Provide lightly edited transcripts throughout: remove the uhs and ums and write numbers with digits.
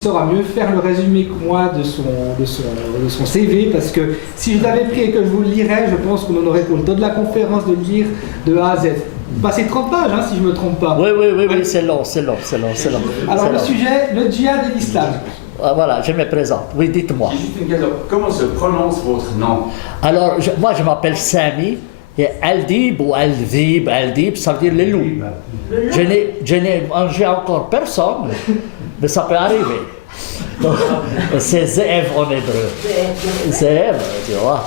saura mieux faire le résumé que moi de son CV, parce que si je l'avais pris et que je vous le lirais, je pense qu'on en aurait pour le temps de la conférence de le lire de A à Z. Bah, c'est 30 pages, hein, si je ne me trompe pas. Oui, c'est long. Alors le sujet, le djihad et l'islam. Voilà, je me présente. Oui, dites-moi. Juste une question. Comment se prononce votre nom? Alors, moi, je m'appelle Sami, et Aldib ou Aldib, ça veut dire les loups. Je n'ai mangé encore personne, mais ça peut arriver. Donc, c'est Zeev en hébreu. Zeev, tu vois.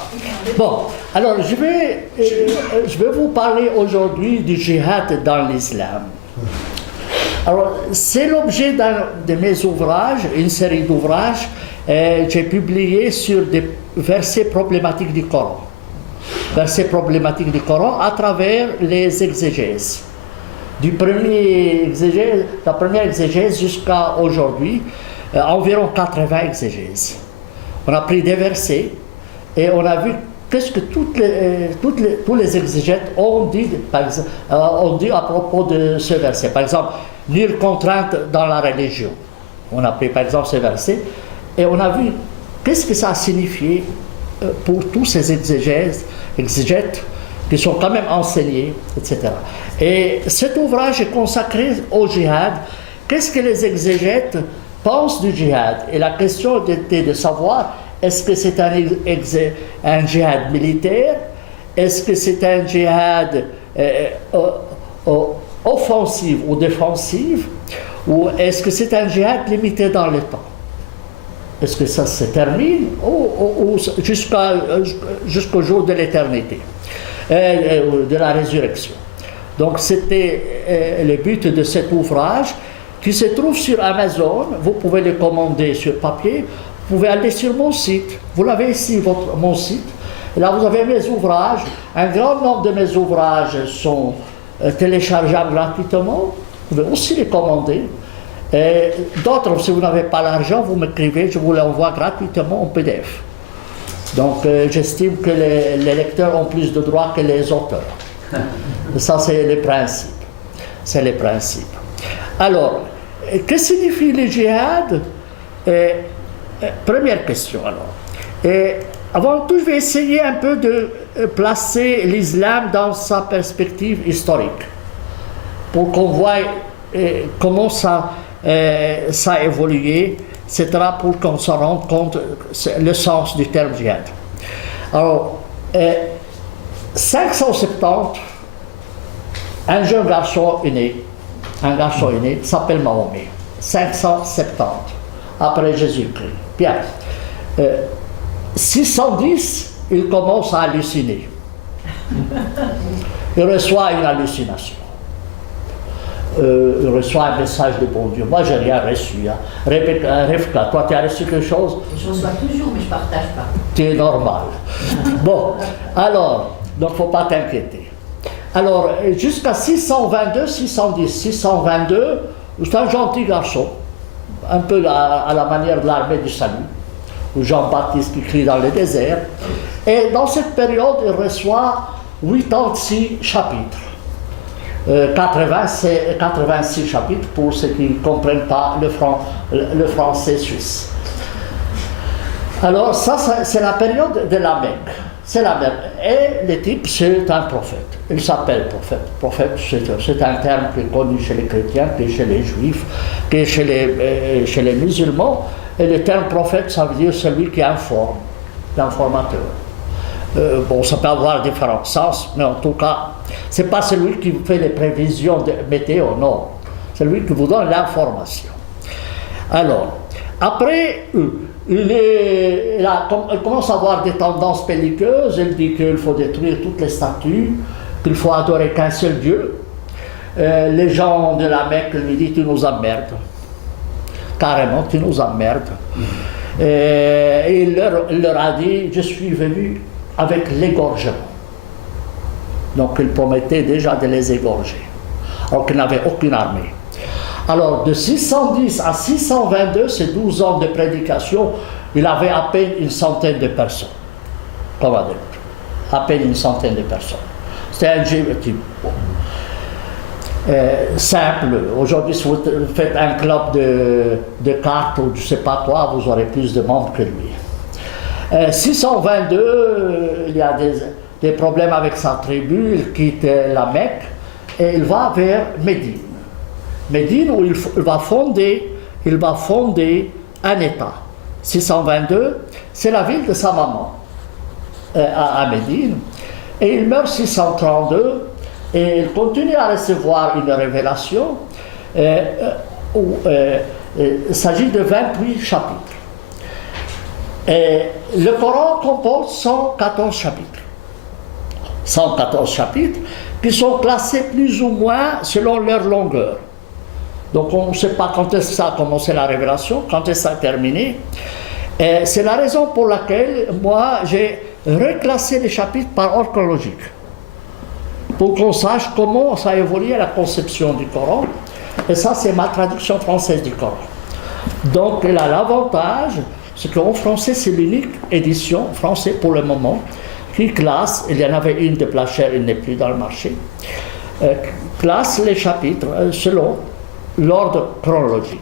Bon, alors je vais vous parler aujourd'hui du djihad dans l'islam. Alors, c'est l'objet d'un de mes ouvrages, une série d'ouvrages que j'ai publié sur des versets problématiques du Coran. Versets problématiques du Coran à travers les exégèses. La première exégèse jusqu'à aujourd'hui, environ 80 exégèses. On a pris des versets et on a vu qu'est-ce que tous les exégètes ont dit à propos de ce verset. Par exemple, nulle contrainte dans la religion. On a pris par exemple ce verset et on a vu qu'est-ce que ça a signifié pour tous ces exégètes qui sont quand même enseignés, etc. Et cet ouvrage est consacré au djihad. Qu'est-ce que les exégètes pensent du djihad? Et la question était de savoir, est-ce que c'est un djihad militaire? Est-ce que c'est un djihad offensif ou défensif? Ou est-ce que c'est un djihad limité dans le temps? Est-ce que ça se termine ou jusqu'au jour de l'éternité, de la résurrection? Donc c'était le but de cet ouvrage qui se trouve sur Amazon. Vous pouvez le commander sur papier. Vous pouvez aller sur mon site. Vous l'avez ici, mon site. Et là, vous avez mes ouvrages. Un grand nombre de mes ouvrages sont téléchargeables gratuitement. Vous pouvez aussi les commander. Et d'autres, si vous n'avez pas l'argent, vous m'écrivez, je vous l'envoie gratuitement en PDF. Donc, j'estime que les lecteurs ont plus de droits que les auteurs. Ça, c'est le principe. C'est le principe. Alors, que signifie le djihad? Première question, alors. Avant tout, je vais essayer un peu de placer l'islam dans sa perspective historique, pour qu'on voie comment ça a évolué, etc., pour qu'on se rende compte le sens du terme djihad. Alors, 570, un jeune garçon est né, s'appelle Mahomet. 570, après Jésus-Christ. Bien. 610, il commence à halluciner. Il reçoit une hallucination. Il reçoit un message de bon Dieu. Moi, je n'ai rien reçu. Hein. Rêve-toi, toi, tu as reçu quelque chose? Je reçois toujours, mais je ne partage pas. Tu es normal. Bon, alors, donc il ne faut pas t'inquiéter. Alors, jusqu'à 622, 622, c'est un gentil garçon, un peu à la manière de l'armée du salut, où Jean-Baptiste qui crie dans le désert. Et dans cette période, il reçoit 86 chapitres. 86 chapitres pour ceux qui ne comprennent pas le français suisse. Alors ça, c'est la période de la Mecque. C'est la Mecque. Et le type, c'est un prophète. Il s'appelle prophète. Prophète, c'est un terme qui est connu chez les chrétiens, qui est chez les juifs, qui est chez les musulmans. Et le terme prophète, ça veut dire celui qui informe, l'informateur. Bon, ça peut avoir différents sens, mais en tout cas, c'est pas celui qui fait les prévisions de météo, non. C'est celui qui vous donne l'information. Alors, après, il commence à avoir des tendances belliqueuses. Il dit qu'il faut détruire toutes les statues, qu'il faut adorer qu'un seul Dieu. Les gens de la Mecque lui disent: tu nous emmerdes. Carrément, tu nous emmerdes. Et il leur a dit: je suis venu avec l'égorgement. Donc il promettait déjà de les égorger, alors qu'il n'avait aucune armée. Alors de 610 à 622, ces 12 ans de prédication, il avait à peine une centaine de personnes comme adeptes. À peine une centaine de personnes. C'était un type. simple. Aujourd'hui, si vous faites un club de cartes ou je ne sais pas quoi, vous aurez plus de membres que lui. 622, il y a des problèmes avec sa tribu, il quitte la Mecque et il va vers Médine. Médine où il va fonder un État. 622, c'est la ville de sa maman à Médine. Et il meurt 632 et il continue à recevoir une révélation où il s'agit de 28 chapitres. Et le Coran comporte 114 chapitres. 114 chapitres qui sont classés plus ou moins selon leur longueur. Donc on ne sait pas quand est-ce que ça a commencé la révélation, quand est-ce que ça a terminé. Et c'est la raison pour laquelle moi j'ai reclassé les chapitres par ordre chronologique. Pour qu'on sache comment ça a évolué la conception du Coran. Et ça c'est ma traduction française du Coran. Donc elle a l'avantage, c'est qu'en français c'est l'unique édition française pour le moment qui classe, il y en avait une de Placher, il n'est plus dans le marché, classe les chapitres selon l'ordre chronologique.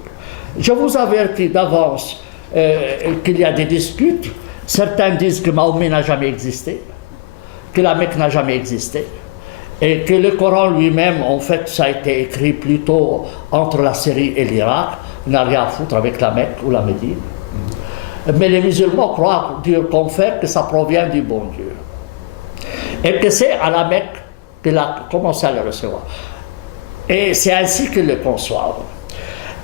Je vous avertis d'avance qu'il y a des disputes. Certains disent que Mahomet n'a jamais existé, que la Mecque n'a jamais existé, et que le Coran lui-même, en fait, ça a été écrit plutôt entre la Syrie et l'Irak, il n'a rien à foutre avec la Mecque ou la Médine. Mais les musulmans croient, Dieu confère, que ça provient du bon Dieu. Et que c'est à la Mecque qu'il a commencé à le recevoir. Et c'est ainsi qu'ils le conçoivent.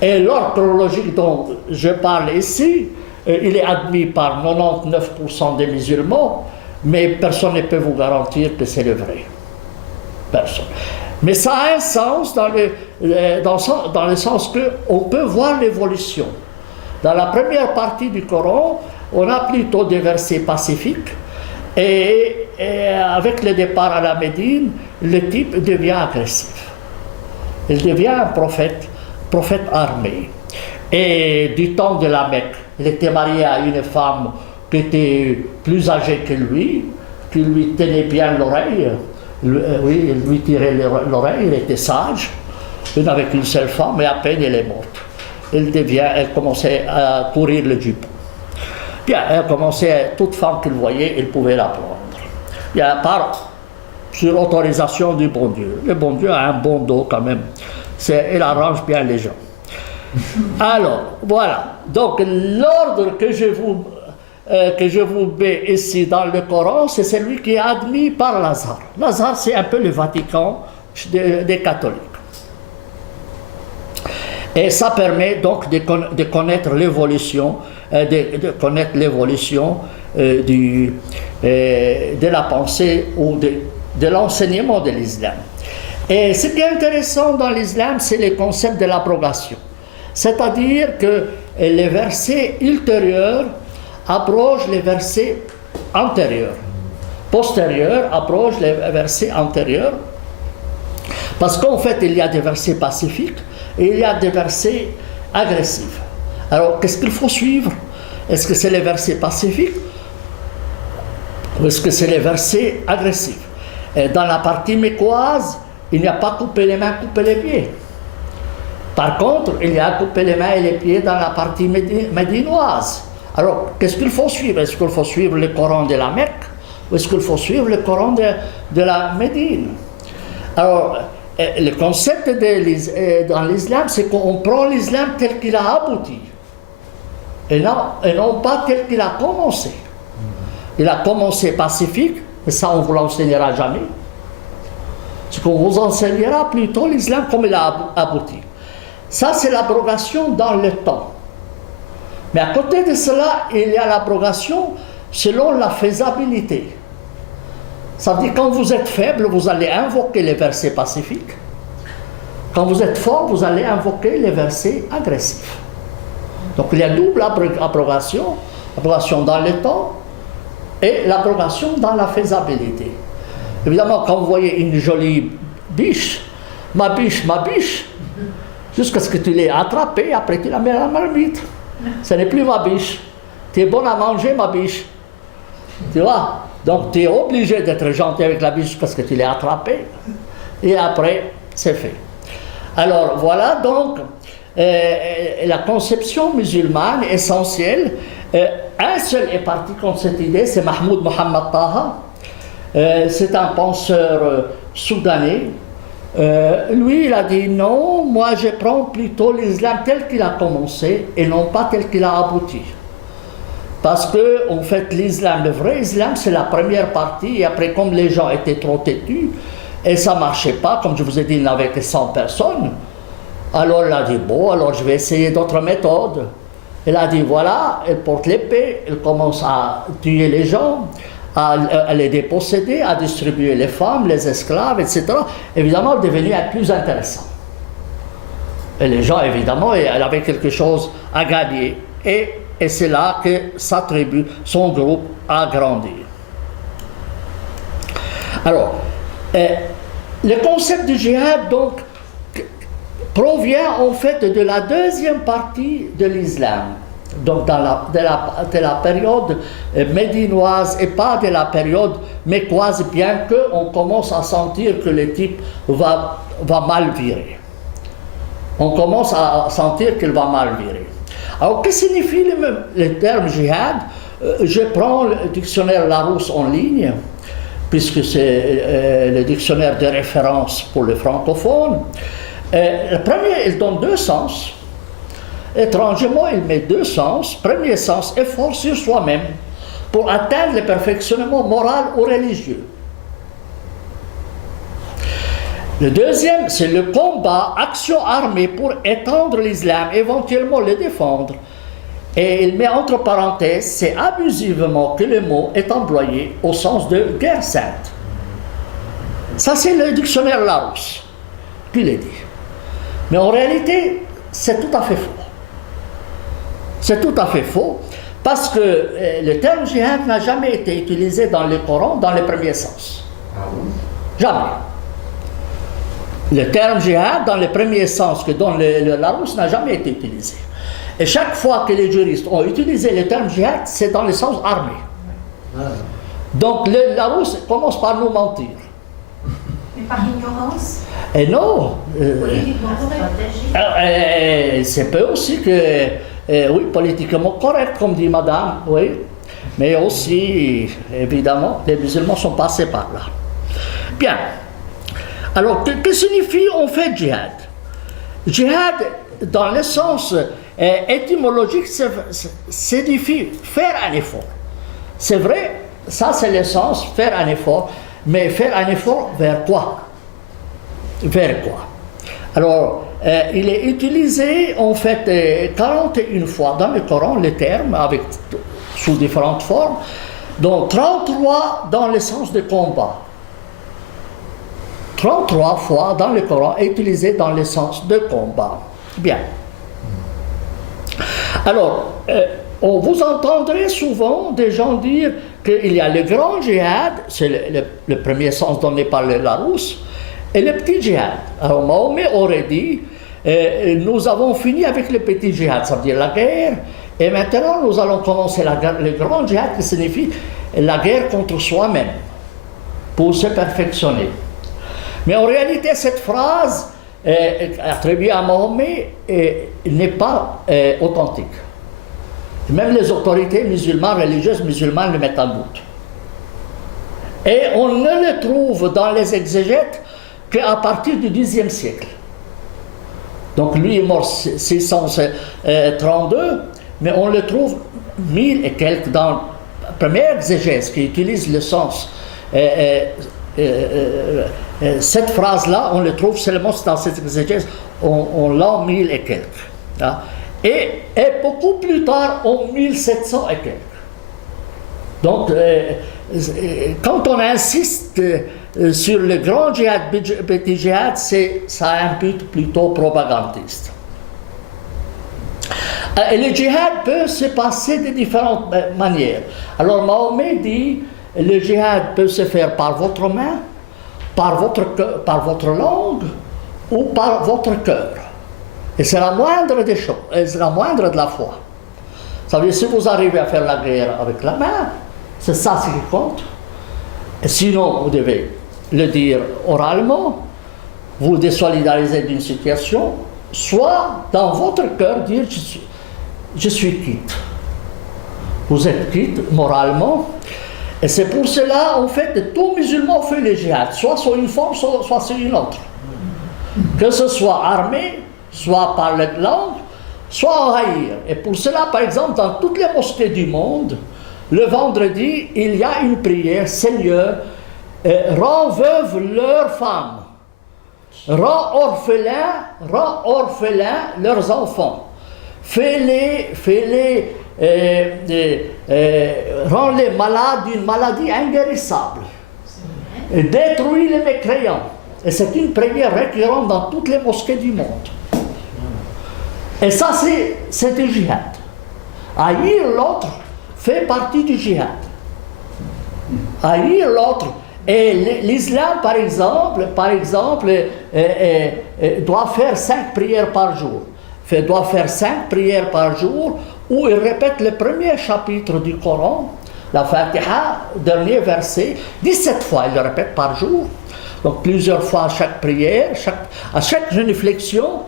Et l'ordre chronologique dont je parle ici, il est admis par 99% des musulmans, mais personne ne peut vous garantir que c'est le vrai. Personne. Mais ça a un sens dans le sens qu'on peut voir l'évolution. Dans la première partie du Coran, on a plutôt des versets pacifiques, et avec le départ à la Médine, le type devient agressif. Il devient un prophète armé. Et du temps de la Mecque, il était marié à une femme qui était plus âgée que lui, qui lui tenait bien l'oreille. Oui, il lui tirait l'oreille, il était sage. Il n'avait qu'une seule femme, et à peine elle est morte. Elle commençait à courir le jupon. Bien, elle commençait, toute femme qu'il voyait, il pouvait la prendre. Bien, sur autorisation du bon Dieu. Le bon Dieu a un bon dos quand même. Il arrange bien les gens. Alors, voilà. Donc, l'ordre que je vous mets ici dans le Coran, c'est celui qui est admis par l'Azhar. L'Azhar, c'est un peu le Vatican des catholiques. Et ça permet donc de connaître l'évolution, de la pensée ou de l'enseignement de l'islam. Et ce qui est intéressant dans l'islam, c'est le concept de l'abrogation. C'est-à-dire que les versets ultérieurs abrogent les versets antérieurs. Postérieurs abrogent les versets antérieurs. Parce qu'en fait, il y a des versets pacifiques et il y a des versets agressifs. Alors, qu'est-ce qu'il faut suivre? Est-ce que c'est les versets pacifiques ou est-ce que c'est les versets agressifs? Et dans la partie mécoise, il n'y a pas coupé les mains, coupé les pieds. Par contre, il y a coupé les mains et les pieds dans la partie médinoise. Alors, qu'est-ce qu'il faut suivre? Est-ce qu'il faut suivre le Coran de la Mecque ou est-ce qu'il faut suivre le Coran de la Médine? Alors, le concept dans l'islam, c'est qu'on prend l'islam tel qu'il a abouti et non pas tel qu'il a commencé. Il a commencé pacifique, et ça on ne vous l'enseignera jamais. C'est qu'on vous enseignera plutôt l'islam comme il a abouti. Ça, c'est l'abrogation dans le temps. Mais à côté de cela, il y a l'abrogation selon la faisabilité. Ça veut dire quand vous êtes faible, vous allez invoquer les versets pacifiques. Quand vous êtes fort, vous allez invoquer les versets agressifs. Donc il y a double abrogation, l'abrogation dans le temps et l'abrogation dans la faisabilité. Évidemment, quand vous voyez une jolie biche, ma biche, jusqu'à ce que tu l'aies attrapée, après tu la mets à la marmite. Ce n'est plus ma biche. Tu es bonne à manger, ma biche. Tu vois? Donc tu es obligé d'être gentil avec la biche parce que tu l'as attrapée. Et après, c'est fait. Alors voilà donc la conception musulmane essentielle. Un seul est parti contre cette idée, c'est Mahmoud Mohammed Taha. C'est un penseur soudanais. Lui, il a dit non, moi je prends plutôt l'islam tel qu'il a commencé et non pas tel qu'il a abouti. Parce que, en fait, l'islam, le vrai islam, c'est la première partie, et après, comme les gens étaient trop têtus, et ça ne marchait pas, comme je vous ai dit, il n'avait que 100 personnes, alors il a dit, bon, alors je vais essayer d'autres méthodes. Il a dit, voilà, elle porte l'épée, elle commence à tuer les gens, à les déposséder, à distribuer les femmes, les esclaves, etc. Évidemment, elle est devenue plus intéressant. Et les gens, évidemment, elle avait quelque chose à gagner. Et c'est là que sa tribu, son groupe, a grandi. Alors, le concept du djihad, donc, provient en fait de la deuxième partie de l'islam. Donc, de la période médinoise et pas de la période mécoise, bien qu'on commence à sentir que le type va mal virer. On commence à sentir qu'il va mal virer. Alors, que signifie le terme djihad? Je prends le dictionnaire Larousse en ligne, puisque c'est le dictionnaire de référence pour les francophones. Le premier, il donne deux sens. Étrangement, il met deux sens. Premier sens, effort sur soi-même pour atteindre le perfectionnement moral ou religieux. Le deuxième, c'est le combat, action armée pour étendre l'islam, éventuellement le défendre. Et il met entre parenthèses, c'est abusivement que le mot est employé au sens de guerre sainte. Ça, c'est le dictionnaire Larousse qui l'a dit. Mais en réalité, c'est tout à fait faux. C'est tout à fait faux, parce que le terme djihad n'a jamais été utilisé dans le Coran dans le premier sens. Jamais. Le terme djihad, dans le premier sens que donne le Larousse, n'a jamais été utilisé. Et chaque fois que les juristes ont utilisé le terme djihad, c'est dans le sens armé. Donc le Larousse commence par nous mentir. Mais par ignorance? Et non. Politiquement stratégique. C'est peu aussi que, oui, politiquement correct, comme dit madame, oui. Mais aussi, évidemment, les musulmans sont passés par là. Bien. Alors, que signifie en fait djihad? Djihad, dans le sens étymologique, signifie faire un effort. C'est vrai, ça c'est le sens, faire un effort, mais faire un effort vers quoi? Vers quoi? Alors, il est utilisé en fait 41 fois dans le Coran, le terme, sous différentes formes, dont 33 dans le sens de combat. 33 fois dans le Coran est utilisé dans le sens de combat. Bien. Alors, vous entendrez souvent des gens dire qu'il y a le grand djihad, c'est le premier sens donné par le Larousse, et le petit djihad. Alors, Mahomet aurait dit, nous avons fini avec le petit djihad, ça veut dire la guerre, et maintenant nous allons commencer le grand djihad qui signifie la guerre contre soi-même, pour se perfectionner. Mais en réalité, cette phrase attribuée à Mahomet n'est pas authentique. Même les autorités musulmanes, religieuses musulmanes le mettent en doute. Et on ne le trouve dans les exégètes qu'à partir du Xe siècle. Donc lui est mort 632, mais on le trouve 1000 et quelques dans la première exégèse qui utilise le sens. Cette phrase-là, on le trouve seulement dans cette exégèse en l'an 1000 et quelques. Hein? Et beaucoup plus tard, en 1700 et quelques. Donc, quand on insiste sur le grand djihad, petit djihad, ça a un but plutôt propagandiste. Et le djihad peut se passer de différentes manières. Alors, Mahomet dit, le djihad peut se faire par votre main, par votre langue ou par votre cœur. Et c'est la moindre des choses, c'est la moindre de la foi. Ça veut dire, si vous arrivez à faire la guerre avec la main, c'est ça ce qui compte. Et sinon, vous devez le dire oralement, vous désolidarisez d'une situation, soit dans votre cœur dire je suis quitte. Vous êtes quitte moralement. Et c'est pour cela, en fait, tout musulman fait le djihad, soit sur une forme, soit sur une autre. Que ce soit armé, soit par la langue, soit en haïr. Et pour cela, par exemple, dans toutes les mosquées du monde, le vendredi, il y a une prière, Seigneur, rends veuves leurs femmes, rends orphelins leurs enfants, rends-les malades d'une maladie inguérissable, et détruis les mécréants. Et c'est une prière récurrente dans toutes les mosquées du monde. Et ça, c'est du djihad. Haïr l'autre fait partie du djihad. Haïr l'autre. Et l'islam, par exemple, doit faire 5 prières par jour. Doit faire 5 prières par jour où il répète le premier chapitre du Coran, la Fatiha, dernier verset, 17 fois il le répète par jour. Donc plusieurs fois à chaque prière, à chaque génuflexion,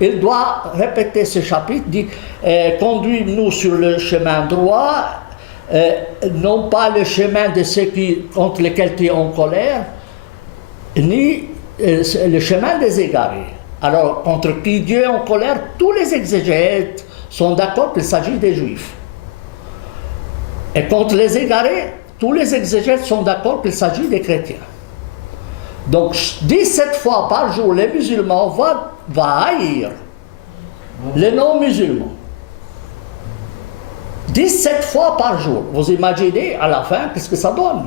il doit répéter ce chapitre, dit conduis-nous sur le chemin droit, non pas le chemin de ceux contre lesquels tu es en colère, ni le chemin des égarés. Alors, contre qui Dieu est en colère, tous les exégètes sont d'accord qu'il s'agit des Juifs. Et contre les égarés, tous les exégètes sont d'accord qu'il s'agit des chrétiens. Donc, 17 fois par jour, les musulmans vont haïr les non-musulmans. 17 fois par jour. Vous imaginez, à la fin, qu'est-ce que ça donne?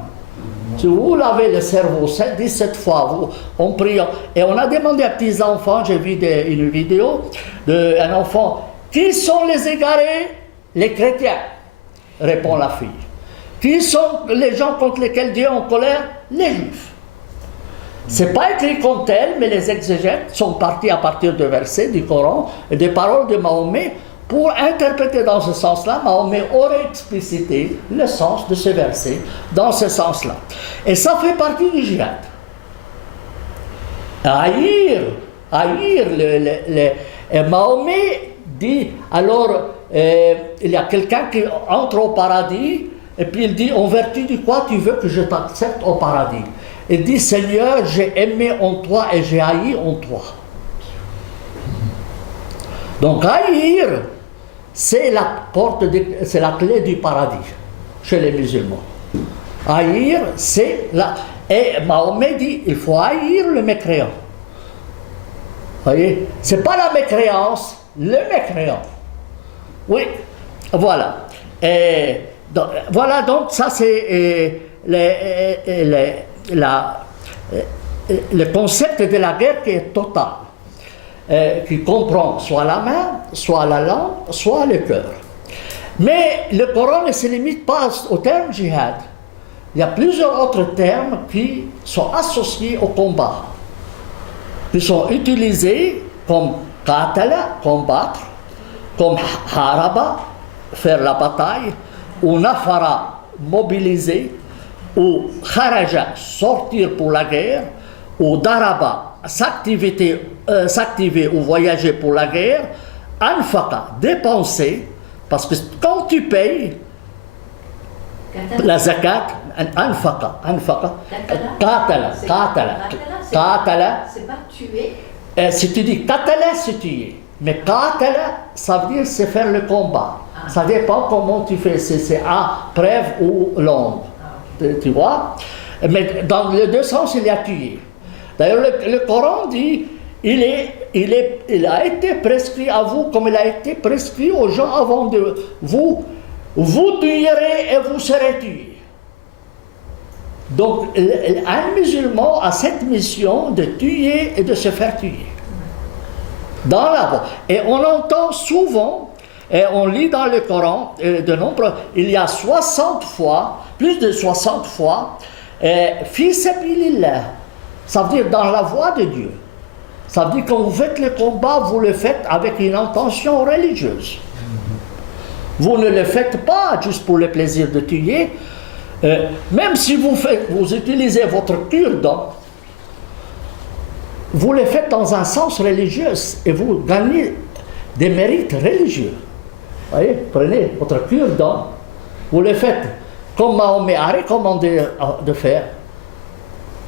Si vous lavez le cerveau 17 fois en priant, et on a demandé à petits enfants, j'ai vu une vidéo d'un enfant, qui sont les égarés? Les chrétiens, répond la fille. Qui sont les gens contre lesquels Dieu est en colère? Les juifs. C'est pas écrit comme tel, mais les exégètes sont partis à partir de versets du Coran et des paroles de Mahomet pour interpréter dans ce sens-là. Mahomet aurait explicité le sens de ce verset dans ce sens-là. Et ça fait partie du djihad. Haïr Mahomet dit, alors il y a quelqu'un qui entre au paradis et puis il dit, en vertu de quoi tu veux que je t'accepte au paradis? Il dit, Seigneur, j'ai aimé en toi et j'ai haï en toi. Donc haïr, c'est c'est la clé du paradis chez les musulmans. Haïr, c'est la... Et Mahomet dit, il faut haïr le mécréant. Vous voyez, c'est pas la mécréance, le mécréant. Oui, voilà. Et donc, voilà, donc ça c'est le concept de la guerre qui est total, qui comprend soit la main, soit la langue, soit le cœur. Mais le Coran ne se limite pas au terme djihad. Il y a plusieurs autres termes qui sont associés au combat, qui sont utilisés comme qatala, combattre, comme haraba, faire la bataille, ou nafara, mobiliser, ou kharaja, sortir pour la guerre, ou daraba, s'activer ou voyager pour la guerre, anfaqa, dépenser, parce que quand tu payes la zakat, anfaqa, qatala, c'est pas tuer. Si tu dis qatala, c'est tuer. Mais qatala, ça veut dire c'est faire le combat. Ça dépend comment tu fais, c'est à brève ou longue. Tu vois? Mais dans les deux sens, il y a tué. D'ailleurs, le Coran dit, il a été prescrit à vous comme il a été prescrit aux gens avant de vous. Vous tuerez et vous serez tués. Donc, un musulman a cette mission de tuer et de se faire tuer. Dans la voie. Et on entend souvent, et on lit dans le Coran, il y a 60 fois, plus de 60 fois, fi sabilillah. Ça veut dire dans la voie de Dieu. Ça veut dire quand vous faites le combat, vous le faites avec une intention religieuse. Vous ne le faites pas juste pour le plaisir de tuer. Même si vous utilisez votre cure-dent vous les faites dans un sens religieux et vous gagnez des mérites religieux. Vous voyez, prenez votre cure-dent, vous les faites comme Mahomet a recommandé de faire.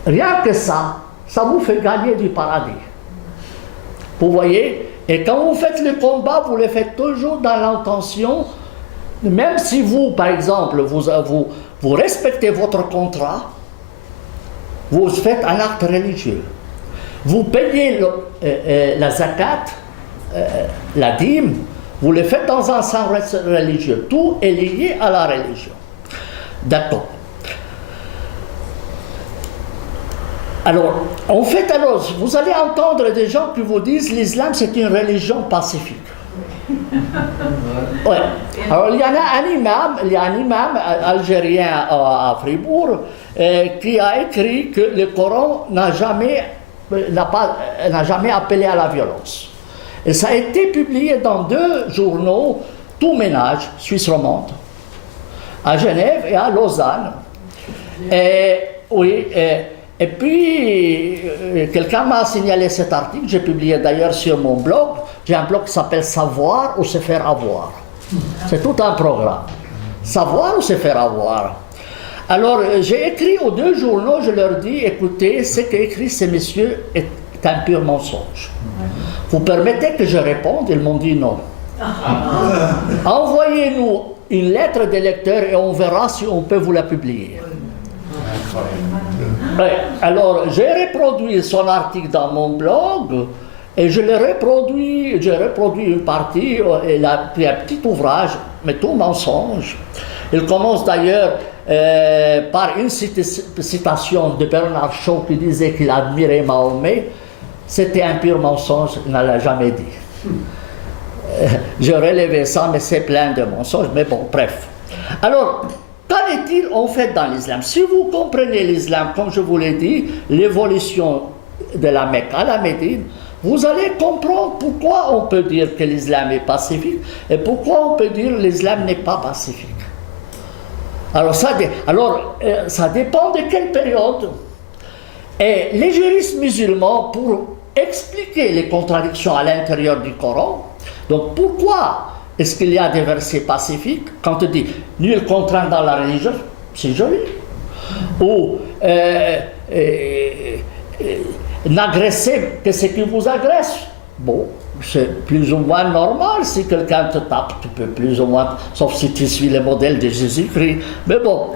Rien que ça vous fait gagner du paradis. Vous voyez, et quand vous faites le combat, vous le faites toujours dans l'intention, même si vous, par exemple, vous respectez votre contrat, vous faites un acte religieux. Vous payez la zakat, la dîme, vous le faites dans un sens religieux. Tout est lié à la religion. D'accord. Alors, en fait, vous allez entendre des gens qui vous disent l'islam c'est une religion pacifique. Ouais. Alors, il y a un imam algérien à Fribourg qui a écrit que le Coran n'a jamais appelé à la violence. Et ça a été publié dans 2 journaux, Tout Ménage, Suisse romande, à Genève et à Lausanne. Et puis, quelqu'un m'a signalé cet article, j'ai publié d'ailleurs sur mon blog. J'ai un blog qui s'appelle Savoir ou se faire avoir. C'est tout un programme. Savoir ou se faire avoir. Alors, j'ai écrit aux 2 journaux, je leur dis, écoutez, ce qu'écrit ces messieurs est un pur mensonge. Vous permettez que je réponde? Ils m'ont dit non. Envoyez-nous une lettre des lecteurs et on verra si on peut vous la publier. Alors, j'ai reproduit son article dans mon blog et j'ai reproduit une partie, il a pris un petit ouvrage, mais tout mensonge. Il commence d'ailleurs par une citation de Bernard Shaw qui disait qu'il admirait Mahomet. C'était un pur mensonge, il ne l'a jamais dit. J'ai relevé ça, mais c'est plein de mensonges, mais bon, bref. Alors, qu'en est-il en fait dans l'islam? Si vous comprenez l'islam, comme je vous l'ai dit, l'évolution de la Mecque à la Médine, vous allez comprendre pourquoi on peut dire que l'islam est pacifique et pourquoi on peut dire que l'islam n'est pas pacifique. Alors ça dépend de quelle période. Et les juristes musulmans, pour expliquer les contradictions à l'intérieur du Coran, donc pourquoi est-ce qu'il y a des versets pacifiques quand on dit « nul contraint dans la religion », c'est joli. Ou n'agressez que ce qui vous agresse. Bon, c'est plus ou moins normal. Si quelqu'un te tape, tu peux plus ou moins, sauf si tu suis le modèle de Jésus-Christ. Mais bon.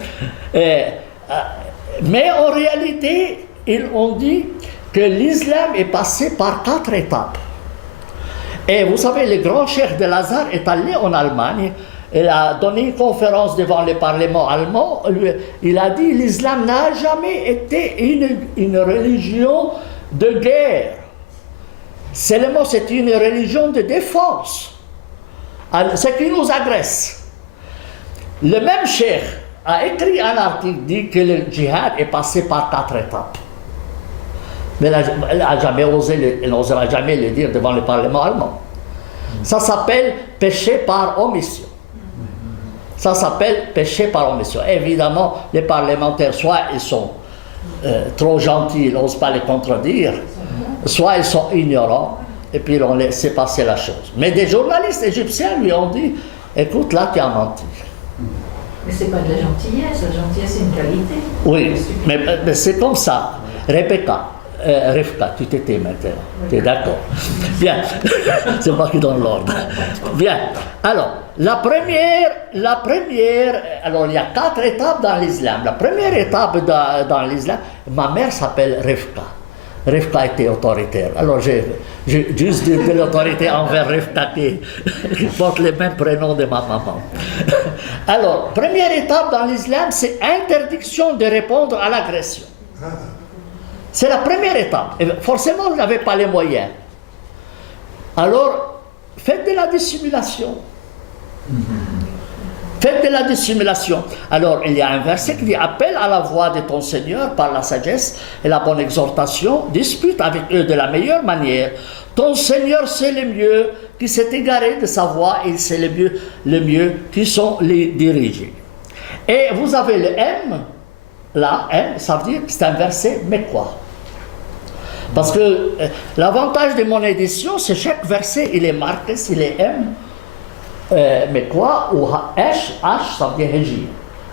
Mais en réalité, ils ont dit que l'islam est passé par 4 étapes. Et vous savez, le grand cheikh de Lazare est allé en Allemagne. Il a donné une conférence devant le Parlement allemand. Il a dit l'islam n'a jamais été une religion de guerre. Seulement, c'est une religion de défense. Ce qui nous agresse. Le même cheikh a écrit un article qui dit que le djihad est passé par 4 étapes. Mais elle n'osera jamais le dire devant le Parlement allemand. Ça s'appelle péché par omission. Ça s'appelle péché par omission. Évidemment, les parlementaires, soit ils sont trop gentils, ils n'osent pas les contredire, soit ils sont ignorants, et puis on laisse passer la chose. Mais des journalistes égyptiens lui ont dit, écoute, là, tu as menti. Mais c'est pas de la gentillesse c'est une qualité. Oui, mais c'est comme ça. Rivka, tu t'étais maintenant. Tu es d'accord? Bien. C'est moi qui donne l'ordre. Bien. Alors, la première, alors il y a 4 étapes dans l'islam. La première étape dans l'islam, ma mère s'appelle Rivka. Rivka était autoritaire. Alors, j'ai juste de l'autorité envers Rivka qui porte le même prénom de ma maman. Alors, première étape dans l'islam, c'est interdiction de répondre à l'agression. C'est la première étape. Et forcément, vous n'avez pas les moyens. Alors, faites de la dissimulation. Faites de la dissimulation. Alors, il y a un verset qui dit « Appelle à la voix de ton Seigneur par la sagesse et la bonne exhortation, dispute avec eux de la meilleure manière. Ton Seigneur sait le mieux qui s'est égaré de sa voix et il sait le mieux qui sont les dirigés. » Et vous avez le M, là, M, ça veut dire que c'est un verset, mais quoi? Parce que l'avantage de mon édition, c'est chaque verset, il est marqué s'il est M, mais quoi, ou H, ça veut dire Hégir,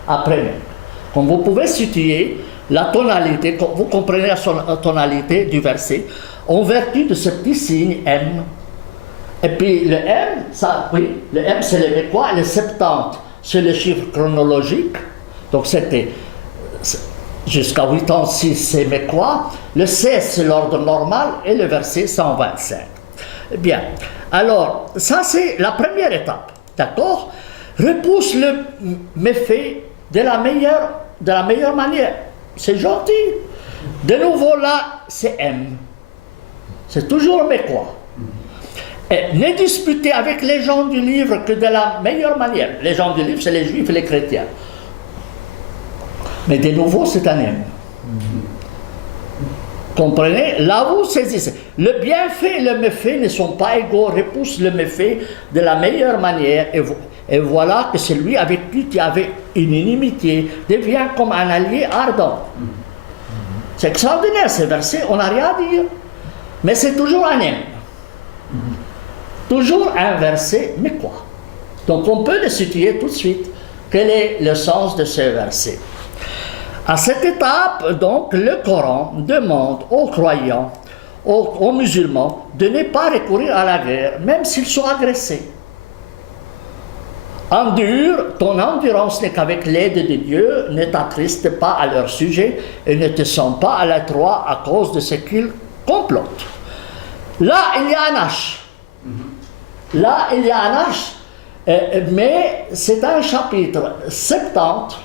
après même. Comme vous pouvez situer la tonalité, vous comprenez la tonalité du verset, en vertu de ce petit signe M. Et puis le M, le M c'est le quoi, le 70, c'est le chiffre chronologique, donc c'était jusqu'à 86, c'est mais quoi, le 16 c'est l'ordre normal et le verset 125. Bien, alors ça c'est la première étape, d'accord? Repousse le méfait de la meilleure manière. C'est gentil. De nouveau là, c'est M. C'est toujours mais quoi. Et ne disputez avec les gens du livre que de la meilleure manière. Les gens du livre, c'est les juifs et les chrétiens. Mais de nouveau, c'est un M. Comprenez? Là, vous saisissez. Le bienfait et le méfait ne sont pas égaux. Repousse le méfait de la meilleure manière. Et voilà que celui avec qui tu avais une inimitié devient comme un allié ardent. C'est extraordinaire ces versets, on n'a rien à dire. Mais c'est toujours un M. Toujours un verset, mais quoi? Donc on peut le situer tout de suite. Quel est le sens de ce verset? À cette étape, donc, le Coran demande aux croyants, aux musulmans, de ne pas recourir à la guerre, même s'ils sont agressés. Endure, ton endurance n'est qu'avec l'aide de Dieu, ne t'attriste pas à leur sujet et ne te sens pas à l'étroit à cause de ce qu'ils complotent. Là, il y a un H. Là, il y a un H, mais c'est un chapitre 70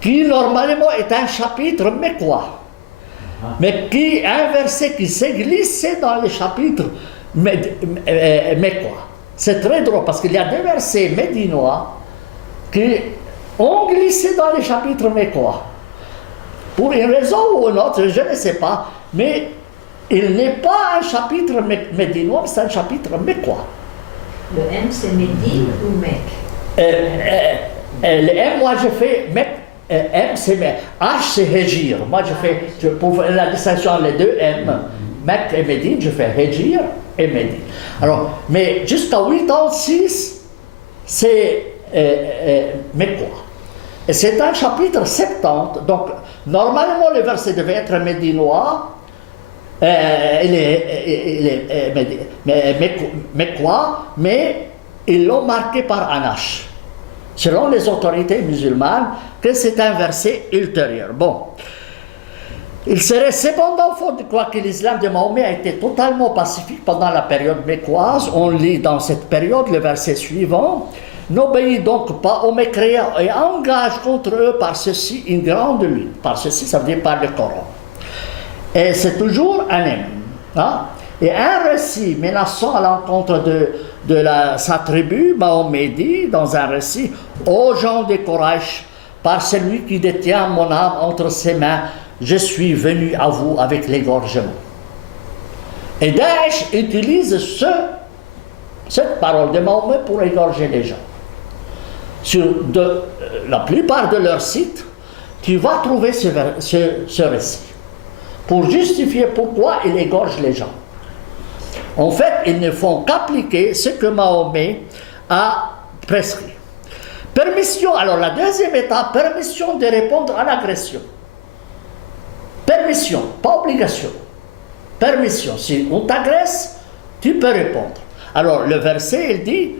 qui normalement est un chapitre, mais quoi? Mais qui est un verset qui s'est glissé dans les chapitres, mais quoi? C'est très drôle parce qu'il y a deux versets médinois qui ont glissé dans les chapitres, mais quoi? Pour une raison ou une autre, je ne sais pas, mais il n'est pas un chapitre médinois, c'est un chapitre mais quoi? Le M c'est Médine ou Mecque? Le M, moi je fais Mecque, M c'est Mecque, H c'est Hégir. Moi pour la distinction les deux M, Mecque et Médine, je fais Hégir et Médine. Alors, mais jusqu'à 86, c'est mais quoi? Et c'est un chapitre 70, donc normalement le verset devait être médinois. Mais quoi? Mais ils l'ont marqué par un H. Selon les autorités musulmanes, que c'est un verset ultérieur. Bon. Il serait cependant faux de croire que l'islam de Mahomet a été totalement pacifique pendant la période mécoise. On lit dans cette période le verset suivant. N'obéis donc pas aux mécréants et engage contre eux par ceci une grande lutte. Par ceci, ça veut dire par le Coran. Et c'est toujours un M. Hein? Et un récit menaçant à l'encontre de sa tribu, Mahomet dit dans un récit, ô gens des Quraysh, par celui qui détient mon âme entre ses mains, je suis venu à vous avec l'égorgement. Et Daesh utilise cette parole de Mahomet pour égorger les gens. Sur la plupart de leurs sites, tu vas trouver ce récit, pour justifier pourquoi ils égorgent les gens. En fait, ils ne font qu'appliquer ce que Mahomet a prescrit. Permission, alors la deuxième étape, permission de répondre à l'agression. Permission, pas obligation. Permission, si on t'agresse, tu peux répondre. Alors le verset, il dit,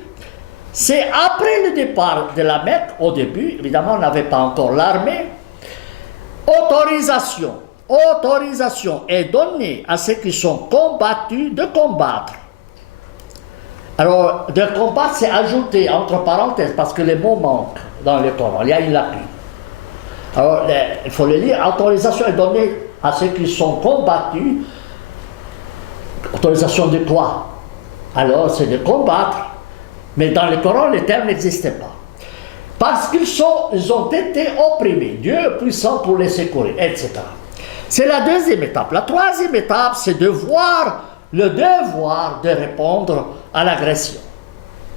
c'est après le départ de la Mecque, au début, évidemment on n'avait pas encore l'armée, autorisation est donnée à ceux qui sont combattus de combattre. Alors, de combattre, c'est ajouté entre parenthèses, parce que les mots manquent dans le Coran, il y a une lacune. Alors, il faut le lire, autorisation est donnée à ceux qui sont combattus. Autorisation de quoi? Alors, c'est de combattre, mais dans le Coran, le terme n'existait pas. Parce qu'ils ont été opprimés, Dieu est puissant pour les secourir, etc. C'est la deuxième étape. La troisième étape, c'est le devoir de répondre à l'agression.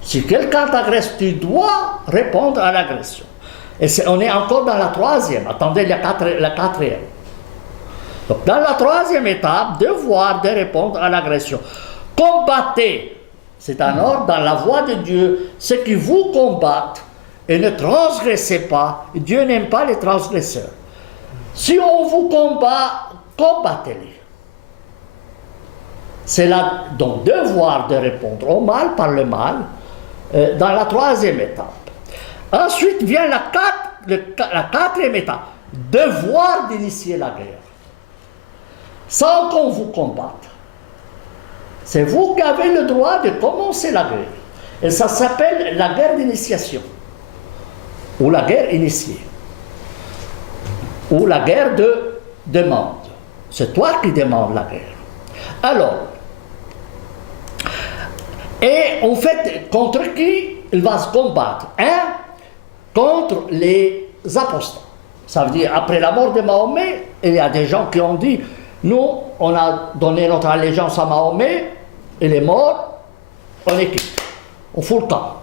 Si quelqu'un t'agresse, tu dois répondre à l'agression. Et on est encore dans la troisième. Attendez la quatrième. Donc, dans la troisième étape, devoir de répondre à l'agression. Combattez, c'est un ordre dans la voie de Dieu, ceux qui vous combattent et ne transgressez pas. Dieu n'aime pas les transgresseurs. Si on vous combat, combattez-les. C'est là, donc, devoir de répondre au mal par le mal dans la troisième étape. Ensuite vient la quatrième étape, devoir d'initier la guerre. Sans qu'on vous combatte. C'est vous qui avez le droit de commencer la guerre. Et ça s'appelle la guerre d'initiation. Ou la guerre initiée. Ou la guerre de demande. C'est toi qui demandes la guerre. Alors, et en fait, contre qui il va se combattre? Contre les apostats. Ça veut dire, après la mort de Mahomet, il y a des gens qui ont dit, nous, on a donné notre allégeance à Mahomet, il est mort, on est quitte, on fout le camp.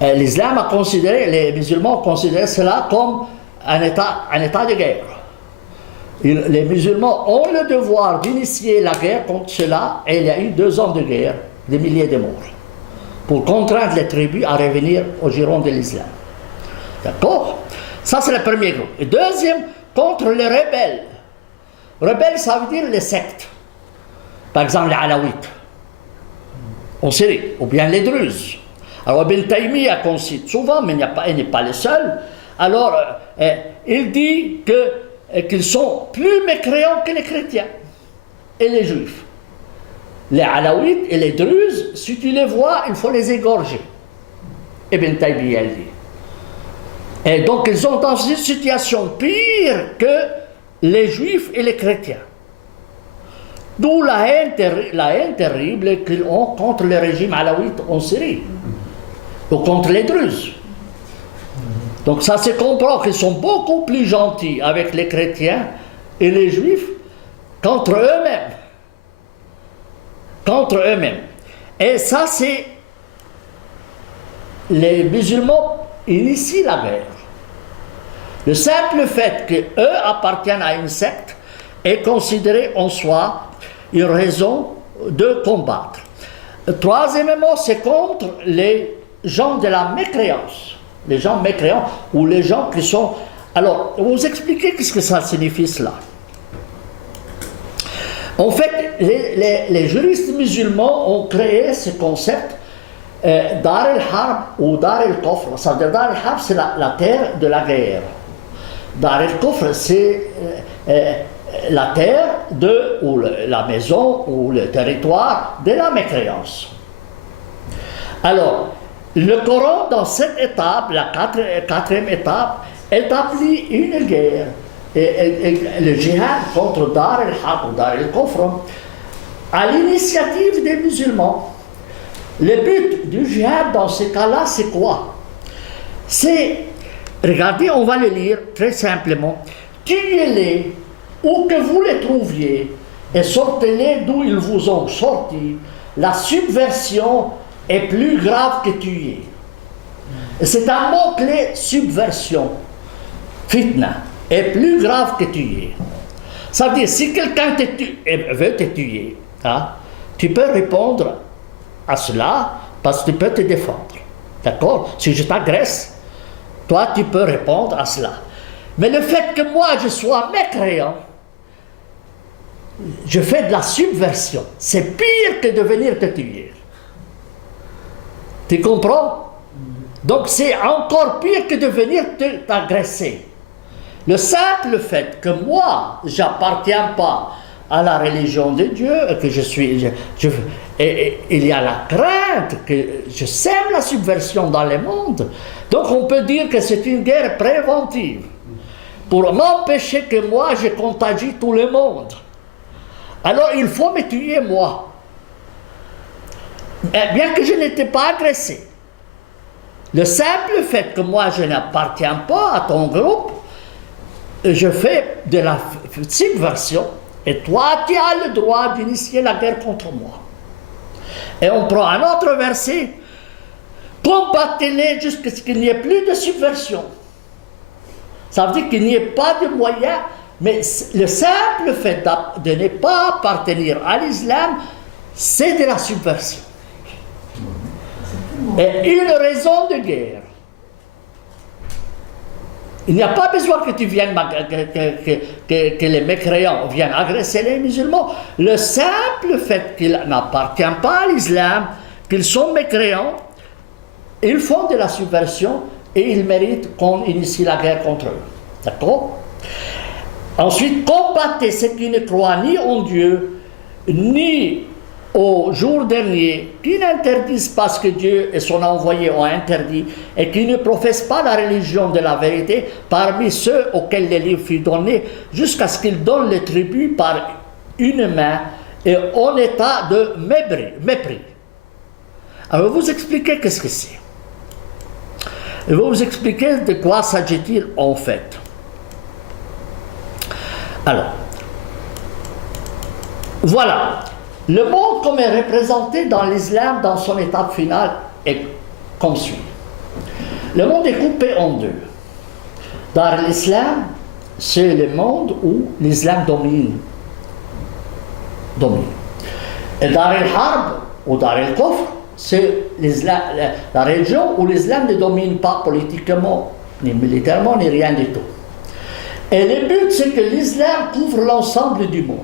L'islam a considéré, les musulmans ont considéré cela comme un état de guerre. Les musulmans ont le devoir d'initier la guerre contre cela, et il y a eu 2 ans de guerre, des milliers de morts, pour contraindre les tribus à revenir au giron de l'islam. D'accord? Ça, c'est le premier groupe. Et deuxième, contre les rebelles. Rebelles, ça veut dire les sectes. Par exemple, les Alaouites, en Syrie, ou bien les Druzes. Alors, Ibn Taymiyyah concite souvent, mais il n'est pas le seul. Alors, il dit qu'ils sont plus mécréants que les chrétiens et les juifs. Les Alaouites et les Druzes, si tu les vois, il faut les égorger. Ibn Taymiyyah dit. Et donc, ils sont dans une situation pire que les juifs et les chrétiens. D'où la haine terrible qu'ils ont contre le régime alaouite en Syrie, ou contre les Druzes. Donc ça se comprend qu'ils sont beaucoup plus gentils avec les chrétiens et les juifs qu'entre eux-mêmes. Contre eux-mêmes. Et ça, c'est... Les musulmans initient la guerre. Le simple fait qu'eux appartiennent à une secte est considéré en soi une raison de combattre. Troisièmement, c'est contre les gens de la mécréance. Les gens mécréants ou les gens qui sont... Alors, vous expliquez qu'est-ce que ça signifie cela. En fait, les juristes musulmans ont créé ce concept Dar el-Harb ou Dar el-Kofr. Ça veut dire Dar el-Harb, c'est la terre de la guerre. Dar el-Kofr, c'est la terre ou la maison ou le territoire de la mécréance. Alors, le Coran, dans cette étape, la quatrième étape, établit une guerre. Et le djihad contre Dar el-Harb ou Dar el-Kofr, à l'initiative des musulmans. Le but du djihad dans ces cas-là, c'est quoi? C'est, regardez, on va le lire très simplement. Tuez-les où que vous les trouviez et sortez-les d'où ils vous ont sorti. La subversion est plus grave que tuer. C'est un mot-clé, subversion. Fitna est plus grave que tuer. Ça veut dire, si quelqu'un veut te tuer, hein, tu peux répondre à cela parce que tu peux te défendre. D'accord? Si je t'agresse, toi tu peux répondre à cela. Mais le fait que moi je sois mécréant, je fais de la subversion. C'est pire que de venir te tuer. Tu comprends? Donc c'est encore pire que de venir t'agresser. Le simple fait que moi, j'appartiens pas à la religion de Dieu, que et il y a la crainte que je sème la subversion dans le monde. Donc on peut dire que c'est une guerre préventive pour m'empêcher que moi je contagie tout le monde. Alors il faut me tuer moi. Bien que je n'étais pas agressé. Le simple fait que moi je n'appartiens pas à ton groupe, je fais de la subversion et toi tu as le droit d'initier la guerre contre moi. Et on prend un autre verset. Combattez-les jusqu'à ce qu'il n'y ait plus de subversion. Ça veut dire qu'il n'y ait pas de moyen Mais le simple fait de ne pas appartenir à l'islam, c'est de la subversion. Et une raison de guerre. Il n'y a pas besoin que tu viennes, que les mécréants viennent agresser les musulmans. Le simple fait qu'ils n'appartiennent pas à l'islam, qu'ils sont mécréants, ils font de la subversion et ils méritent qu'on initie la guerre contre eux. D'accord? Ensuite, combattez ceux qui ne croient ni en Dieu, ni au jour dernier, qui n'interdisent pas ce que Dieu et son envoyé ont interdit, et qui ne professent pas la religion de la vérité parmi ceux auxquels les livres furent donnés, jusqu'à ce qu'ils donnent le tribut par une main et en état de mépris. Alors, je vais vous expliquer qu'est-ce que c'est. Je vais vous expliquer de quoi s'agit-il en fait. Alors, voilà. Le monde comme est représenté dans l'islam, dans son étape finale, est comme suit. Le monde est coupé en deux. Dans l'islam, c'est le monde où l'islam domine. Et dans al-harb ou dans al-kufr, c'est la région où l'islam ne domine pas politiquement, ni militairement, ni rien du tout. Et le but, c'est que l'islam couvre l'ensemble du monde.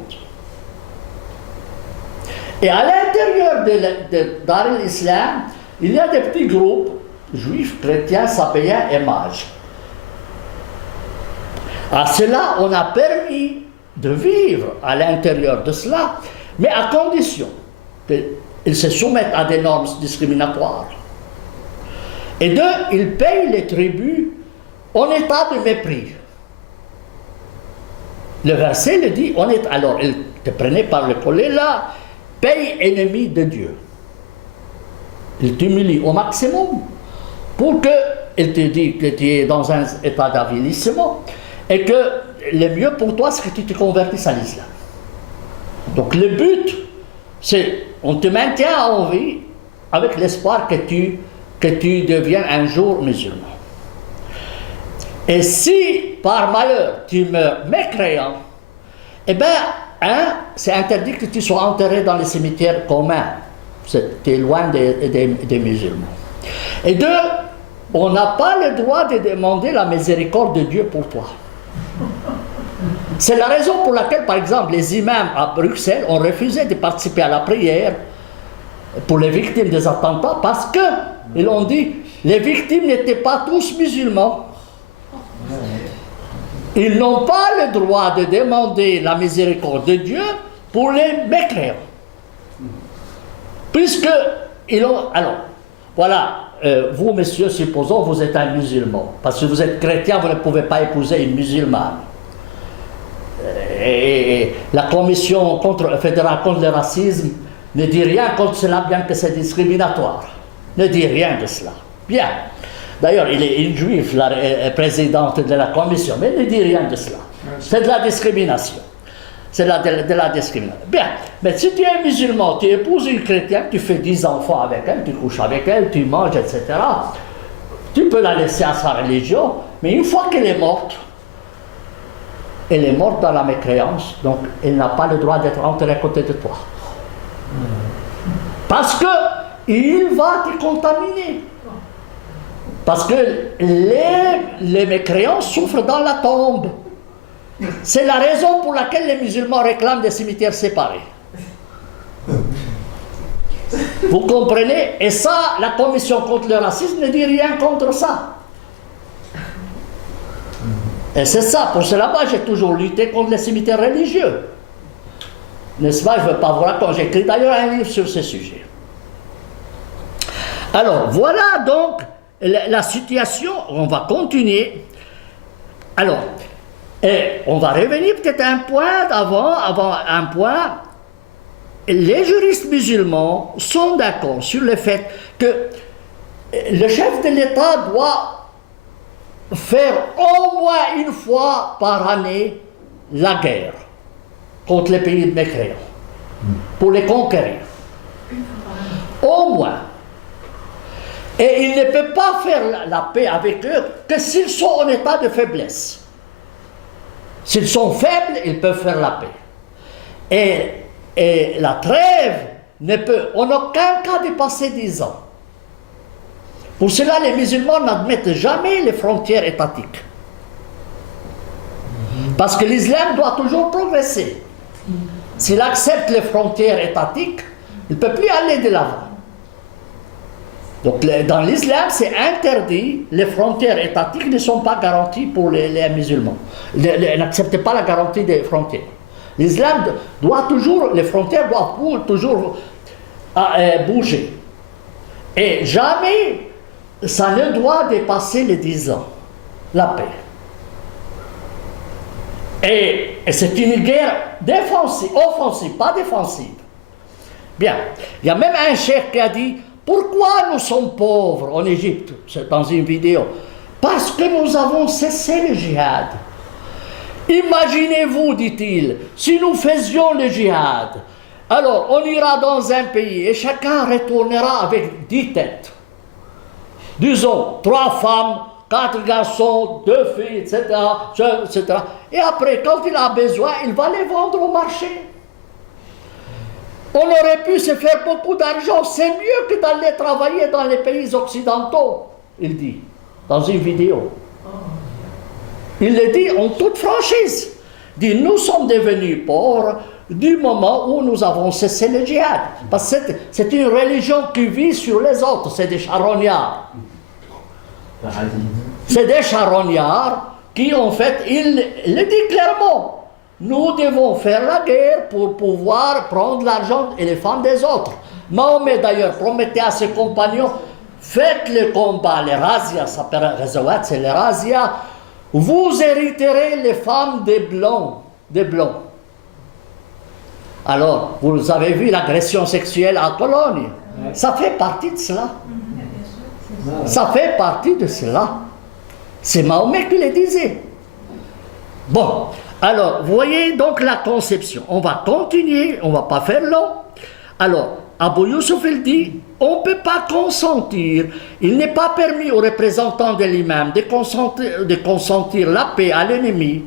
Et à l'intérieur de Dar al-Islam, il y a des petits groupes, juifs, chrétiens, sabéens et mages. À cela, on a permis de vivre à l'intérieur de cela, mais à condition qu'ils se soumettent à des normes discriminatoires. Et deux, ils payent les tributs en état de mépris. Le verset le dit, alors ils te prenaient par le collet là, paye ennemi de Dieu. Il t'humilie au maximum pour qu'il te dise que tu es dans un état d'avilissement et que le mieux pour toi, c'est que tu te convertisses à l'islam. Donc le but, c'est on te maintient en vie avec l'espoir que tu deviennes un jour musulman. Et si par malheur tu meurs mécréant, eh bien, c'est interdit que tu sois enterré dans les cimetières communs. Tu es loin des musulmans. Et deux, on n'a pas le droit de demander la miséricorde de Dieu pour toi. C'est la raison pour laquelle, par exemple, les imams à Bruxelles ont refusé de participer à la prière pour les victimes des attentats parce qu'ils ont dit les victimes n'étaient pas tous musulmans. Ils n'ont pas le droit de demander la miséricorde de Dieu pour les mécréants. Puisque ils ont... Alors, voilà, vous, messieurs, supposons vous êtes un musulman. Parce que vous êtes chrétien, vous ne pouvez pas épouser une musulmane. Et la commission fédérale contre le racisme ne dit rien contre cela, bien que c'est discriminatoire. Ne dit rien de cela. Bien. D'ailleurs, il est une juive, la présidente de la commission, mais elle ne dit rien de cela. C'est de la discrimination. C'est de la discrimination. Bien, mais si tu es musulman, tu épouses une chrétienne, tu fais 10 enfants avec elle, tu couches avec elle, tu manges, etc. Tu peux la laisser à sa religion, mais une fois qu'elle est morte dans la mécréance, donc elle n'a pas le droit d'être enterrée à côté de toi. Parce qu'il va te contaminer. Parce que les mécréants souffrent dans la tombe. C'est la raison pour laquelle les musulmans réclament des cimetières séparés. Vous comprenez? Et ça, la commission contre le racisme ne dit rien contre ça. Et c'est ça, pour cela, moi j'ai toujours lutté contre les cimetières religieux. N'est-ce pas? Je ne veux pas vous raconter. J'ai écrit d'ailleurs un livre sur ce sujet. Alors, voilà donc la situation. On va continuer. Alors, et on va revenir peut-être à un point avant un point. Les juristes musulmans sont d'accord sur le fait que le chef de l'État doit faire au moins une fois par année la guerre contre les pays mécréants pour les conquérir. Au moins. Et il ne peut pas faire la paix avec eux que s'ils sont en état de faiblesse. S'ils sont faibles, ils peuvent faire la paix. Et la trêve ne peut en aucun cas dépasser 10 ans. Pour cela, les musulmans n'admettent jamais les frontières étatiques. Parce que l'islam doit toujours progresser. S'il accepte les frontières étatiques, il ne peut plus aller de l'avant. Donc dans l'islam, c'est interdit, les frontières étatiques ne sont pas garanties pour les musulmans. N'acceptez pas la garantie des frontières. L'islam doit toujours, les frontières doivent toujours bouger. Et jamais ça ne doit dépasser les 10 ans, la paix. Et c'est une guerre défensive, offensive, pas défensive. Bien, il y a même un cheikh qui a dit: pourquoi nous sommes pauvres en Égypte? C'est dans une vidéo. Parce que nous avons cessé le djihad. Imaginez-vous, dit-il, si nous faisions le djihad, alors on ira dans un pays et chacun retournera avec 10 têtes. Disons, 3 femmes, 4 garçons, 2 filles, etc., etc. Et après, quand il a besoin, il va les vendre au marché. On aurait pu se faire beaucoup d'argent, c'est mieux que d'aller travailler dans les pays occidentaux, il dit, dans une vidéo. Il le dit en toute franchise. Il dit: nous sommes devenus pauvres du moment où nous avons cessé le djihad. Parce que c'est une religion qui vit sur les autres, c'est des charognards. C'est des charognards qui, en fait, il le dit clairement. Nous devons faire la guerre pour pouvoir prendre l'argent et les femmes des autres. Mahomet, d'ailleurs, promettait à ses compagnons: faites le combat, les razzias, ça s'appelle Ghazawat, c'est les razzias. Vous hériterez les femmes des blancs. Alors, vous avez vu l'agression sexuelle en Cologne. Ça fait partie de cela. Ça fait partie de cela. C'est Mahomet qui le disait. Bon, alors, vous voyez donc la conception. On va continuer, on ne va pas faire long. Alors, Abou Youssouf, il dit: on ne peut pas consentir, il n'est pas permis aux représentants de l'imam de consentir la paix à l'ennemi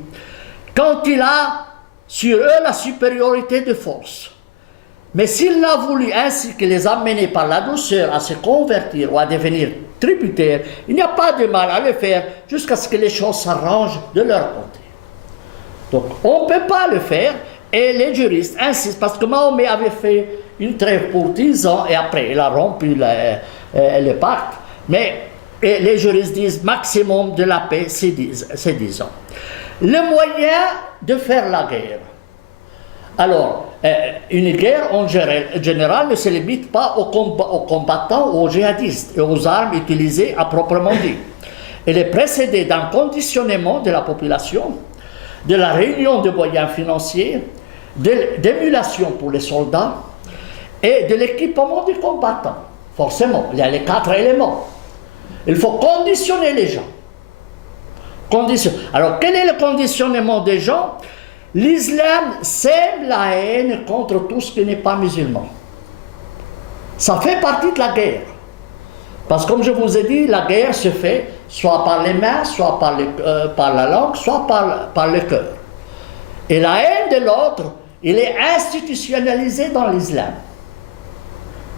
quand il a sur eux la supériorité de force. Mais s'il n'a voulu ainsi que les amener par la douceur à se convertir ou à devenir tributaires, il n'y a pas de mal à le faire jusqu'à ce que les choses s'arrangent de leur côté. Donc on ne peut pas le faire, et les juristes insistent, parce que Mahomet avait fait une trêve pour 10 ans et après il a rompu le pacte, mais les juristes disent maximum de la paix c'est 10 ans. Le moyen de faire la guerre. Alors, une guerre en général ne se limite pas aux combattants ou aux djihadistes et aux armes utilisées à proprement dit. Elle est précédée d'un conditionnement de la population, de la réunion de moyens financiers, d'émulation pour les soldats et de l'équipement des combattants. Forcément, il y a les 4 éléments. Il faut conditionner les gens. Alors, quel est le conditionnement des gens? L'islam sème la haine contre tout ce qui n'est pas musulman. Ça fait partie de la guerre. Parce que comme je vous ai dit, la guerre se fait soit par les mains, soit par la langue, soit par le cœur. Et la haine de l'autre, elle est institutionnalisée dans l'islam.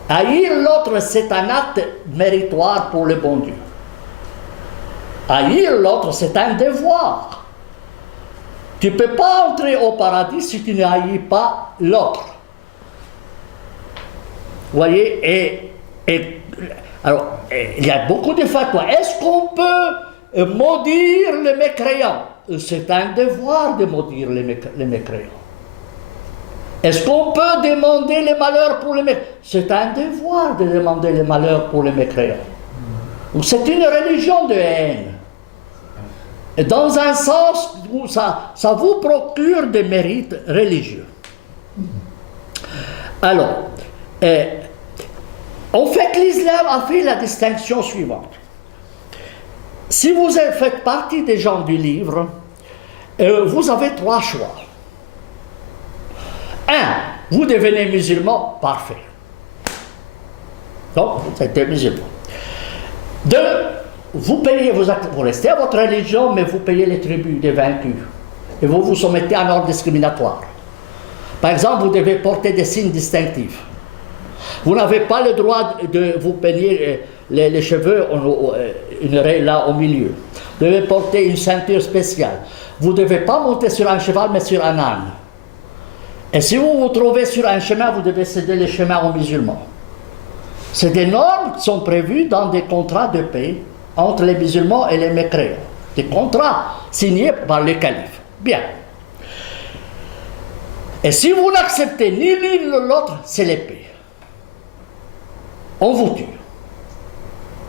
Haïr l'autre, c'est un acte méritoire pour le bon Dieu. Haïr l'autre, c'est un devoir. Tu ne peux pas entrer au paradis si tu ne haïs pas l'autre. Vous voyez, alors, il y a beaucoup de fatwas. Est-ce qu'on peut maudire les mécréants? C'est un devoir de maudire les mécréants. Est-ce qu'on peut demander les malheurs pour les mécréants? C'est un devoir de demander les malheurs pour les mécréants. C'est une religion de haine. Et dans un sens où ça vous procure des mérites religieux. Alors, en fait, l'islam a fait la distinction suivante. Si vous faites partie des gens du livre, vous avez 3 choix. 1, vous devenez musulman, parfait. Donc, vous êtes musulman. 2, vous payez, vous restez à votre religion, mais vous payez les tributs des vaincus. et vous vous soumettez à un ordre discriminatoire. Par exemple, vous devez porter des signes distinctifs. Vous n'avez pas le droit de vous peigner les cheveux, une raie là au milieu. Vous devez porter une ceinture spéciale. Vous ne devez pas monter sur un cheval, mais sur un âne. Et si vous vous trouvez sur un chemin, vous devez céder le chemin aux musulmans. C'est des normes qui sont prévues dans des contrats de paix entre les musulmans et les mécréants. Des contrats signés par le calife. Bien. Et si vous n'acceptez ni l'une ni l'autre, c'est l'épée. On vous tue.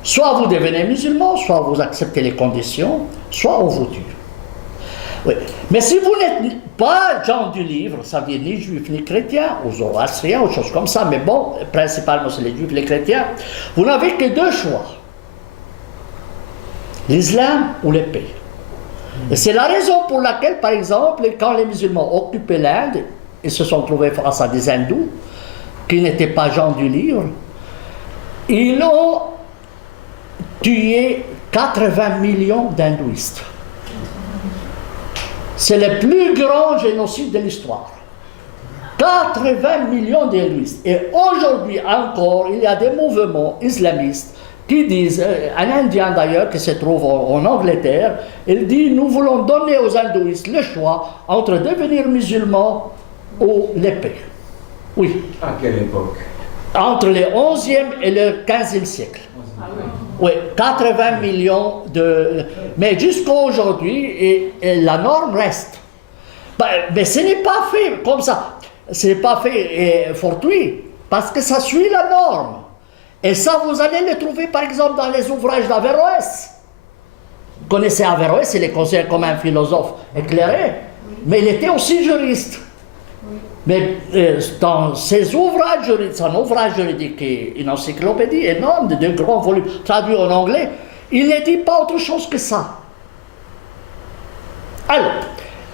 Soit vous devenez musulman, soit vous acceptez les conditions, soit on vous tue. Oui. Mais si vous n'êtes pas gens du livre, ça veut dire ni juifs ni chrétiens, ou zoroastriens, ou choses comme ça, mais bon, principalement c'est les juifs et les chrétiens, vous n'avez que deux choix. L'islam ou l'épée. Et c'est la raison pour laquelle, par exemple, quand les musulmans occupaient l'Inde, ils se sont trouvés face à des hindous, qui n'étaient pas gens du livre, ils ont tué 80 millions d'hindouistes. C'est le plus grand génocide de l'histoire. 80 millions d'hindouistes. Et aujourd'hui encore, il y a des mouvements islamistes qui disent, un Indien d'ailleurs qui se trouve en Angleterre, il dit, nous voulons donner aux hindouistes le choix entre devenir musulmans ou l'épée. Oui. À quelle époque? Entre le 11e et le 15e siècle. Oui, 80 millions de... Mais jusqu'à aujourd'hui, et la norme reste. Mais ce n'est pas fait comme ça. Ce n'est pas fait fortuit, parce que ça suit la norme. Et ça, vous allez le trouver, par exemple, dans les ouvrages d'Averroès. Vous connaissez Averroès, il est considéré comme un philosophe éclairé, mais il était aussi juriste. Mais dans ses ouvrages juridiques, son ouvrage juridique est une encyclopédie énorme de 2 grands volumes traduits en anglais, il ne dit pas autre chose que ça. Alors,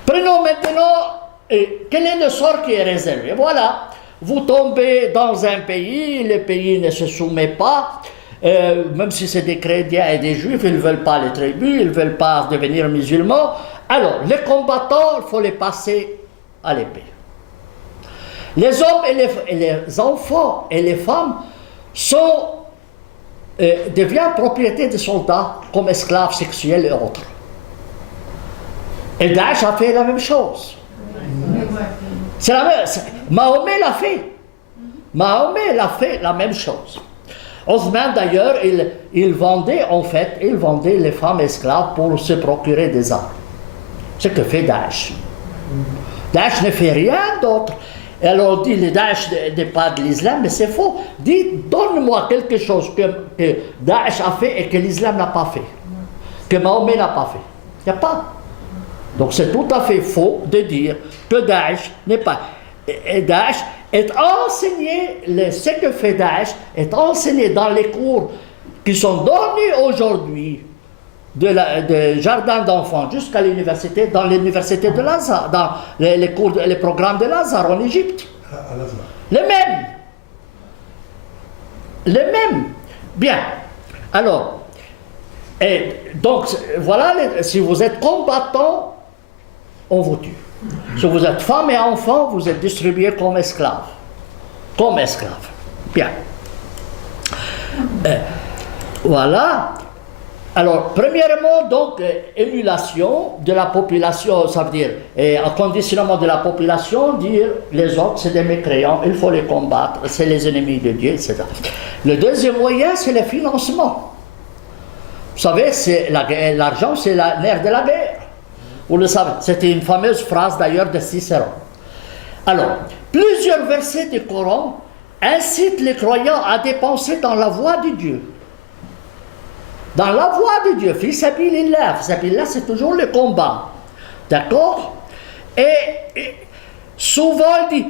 prenons maintenant quel est le sort qui est réservé. Voilà, vous tombez dans un pays, le pays ne se soumet pas, même si c'est des chrétiens et des juifs, ils ne veulent pas les tribus, ils ne veulent pas devenir musulmans. Alors, les combattants, il faut les passer à l'épée. Les hommes et les enfants et les femmes deviennent propriété des soldats comme esclaves sexuels et autres. Et Daesh a fait la même chose. C'est la même, Mahomet l'a fait. Mahomet l'a fait la même chose. Othman d'ailleurs, il vendait les femmes esclaves pour se procurer des armes. Ce que fait Daesh. Daesh ne fait rien d'autre. Et alors on dit, le Daesh n'est pas de l'islam, mais c'est faux. Dites, donne-moi quelque chose que Daesh a fait et que l'islam n'a pas fait. Que Mahomet n'a pas fait. Il n'y a pas. Donc c'est tout à fait faux de dire que Daesh n'est pas... Et Daesh est enseigné, ce que fait Daesh est enseigné dans les cours qui sont donnés aujourd'hui de jardin d'enfants jusqu'à l'université, dans l'université de Lazare, dans les programmes de Lazare en Égypte. Les mêmes. Bien. Alors, et donc, voilà, si vous êtes combattant, on vous tue. Si vous êtes femme et enfant, vous êtes distribués comme esclaves. Comme esclaves. Bien. Voilà. Alors, premièrement, donc, émulation de la population, ça veut dire, un conditionnement de la population, dire les autres, c'est des mécréants, il faut les combattre, c'est les ennemis de Dieu, etc. Le deuxième moyen, c'est le financement. Vous savez, l'argent, c'est la nerf de la guerre. Vous le savez, c'était une fameuse phrase d'ailleurs de Cicéron. Alors, plusieurs versets du Coran incitent les croyants à dépenser dans la voie de Dieu. Dans la voie de Dieu, fils sabilillah, c'est toujours le combat. D'accord? Et souvent, il dit,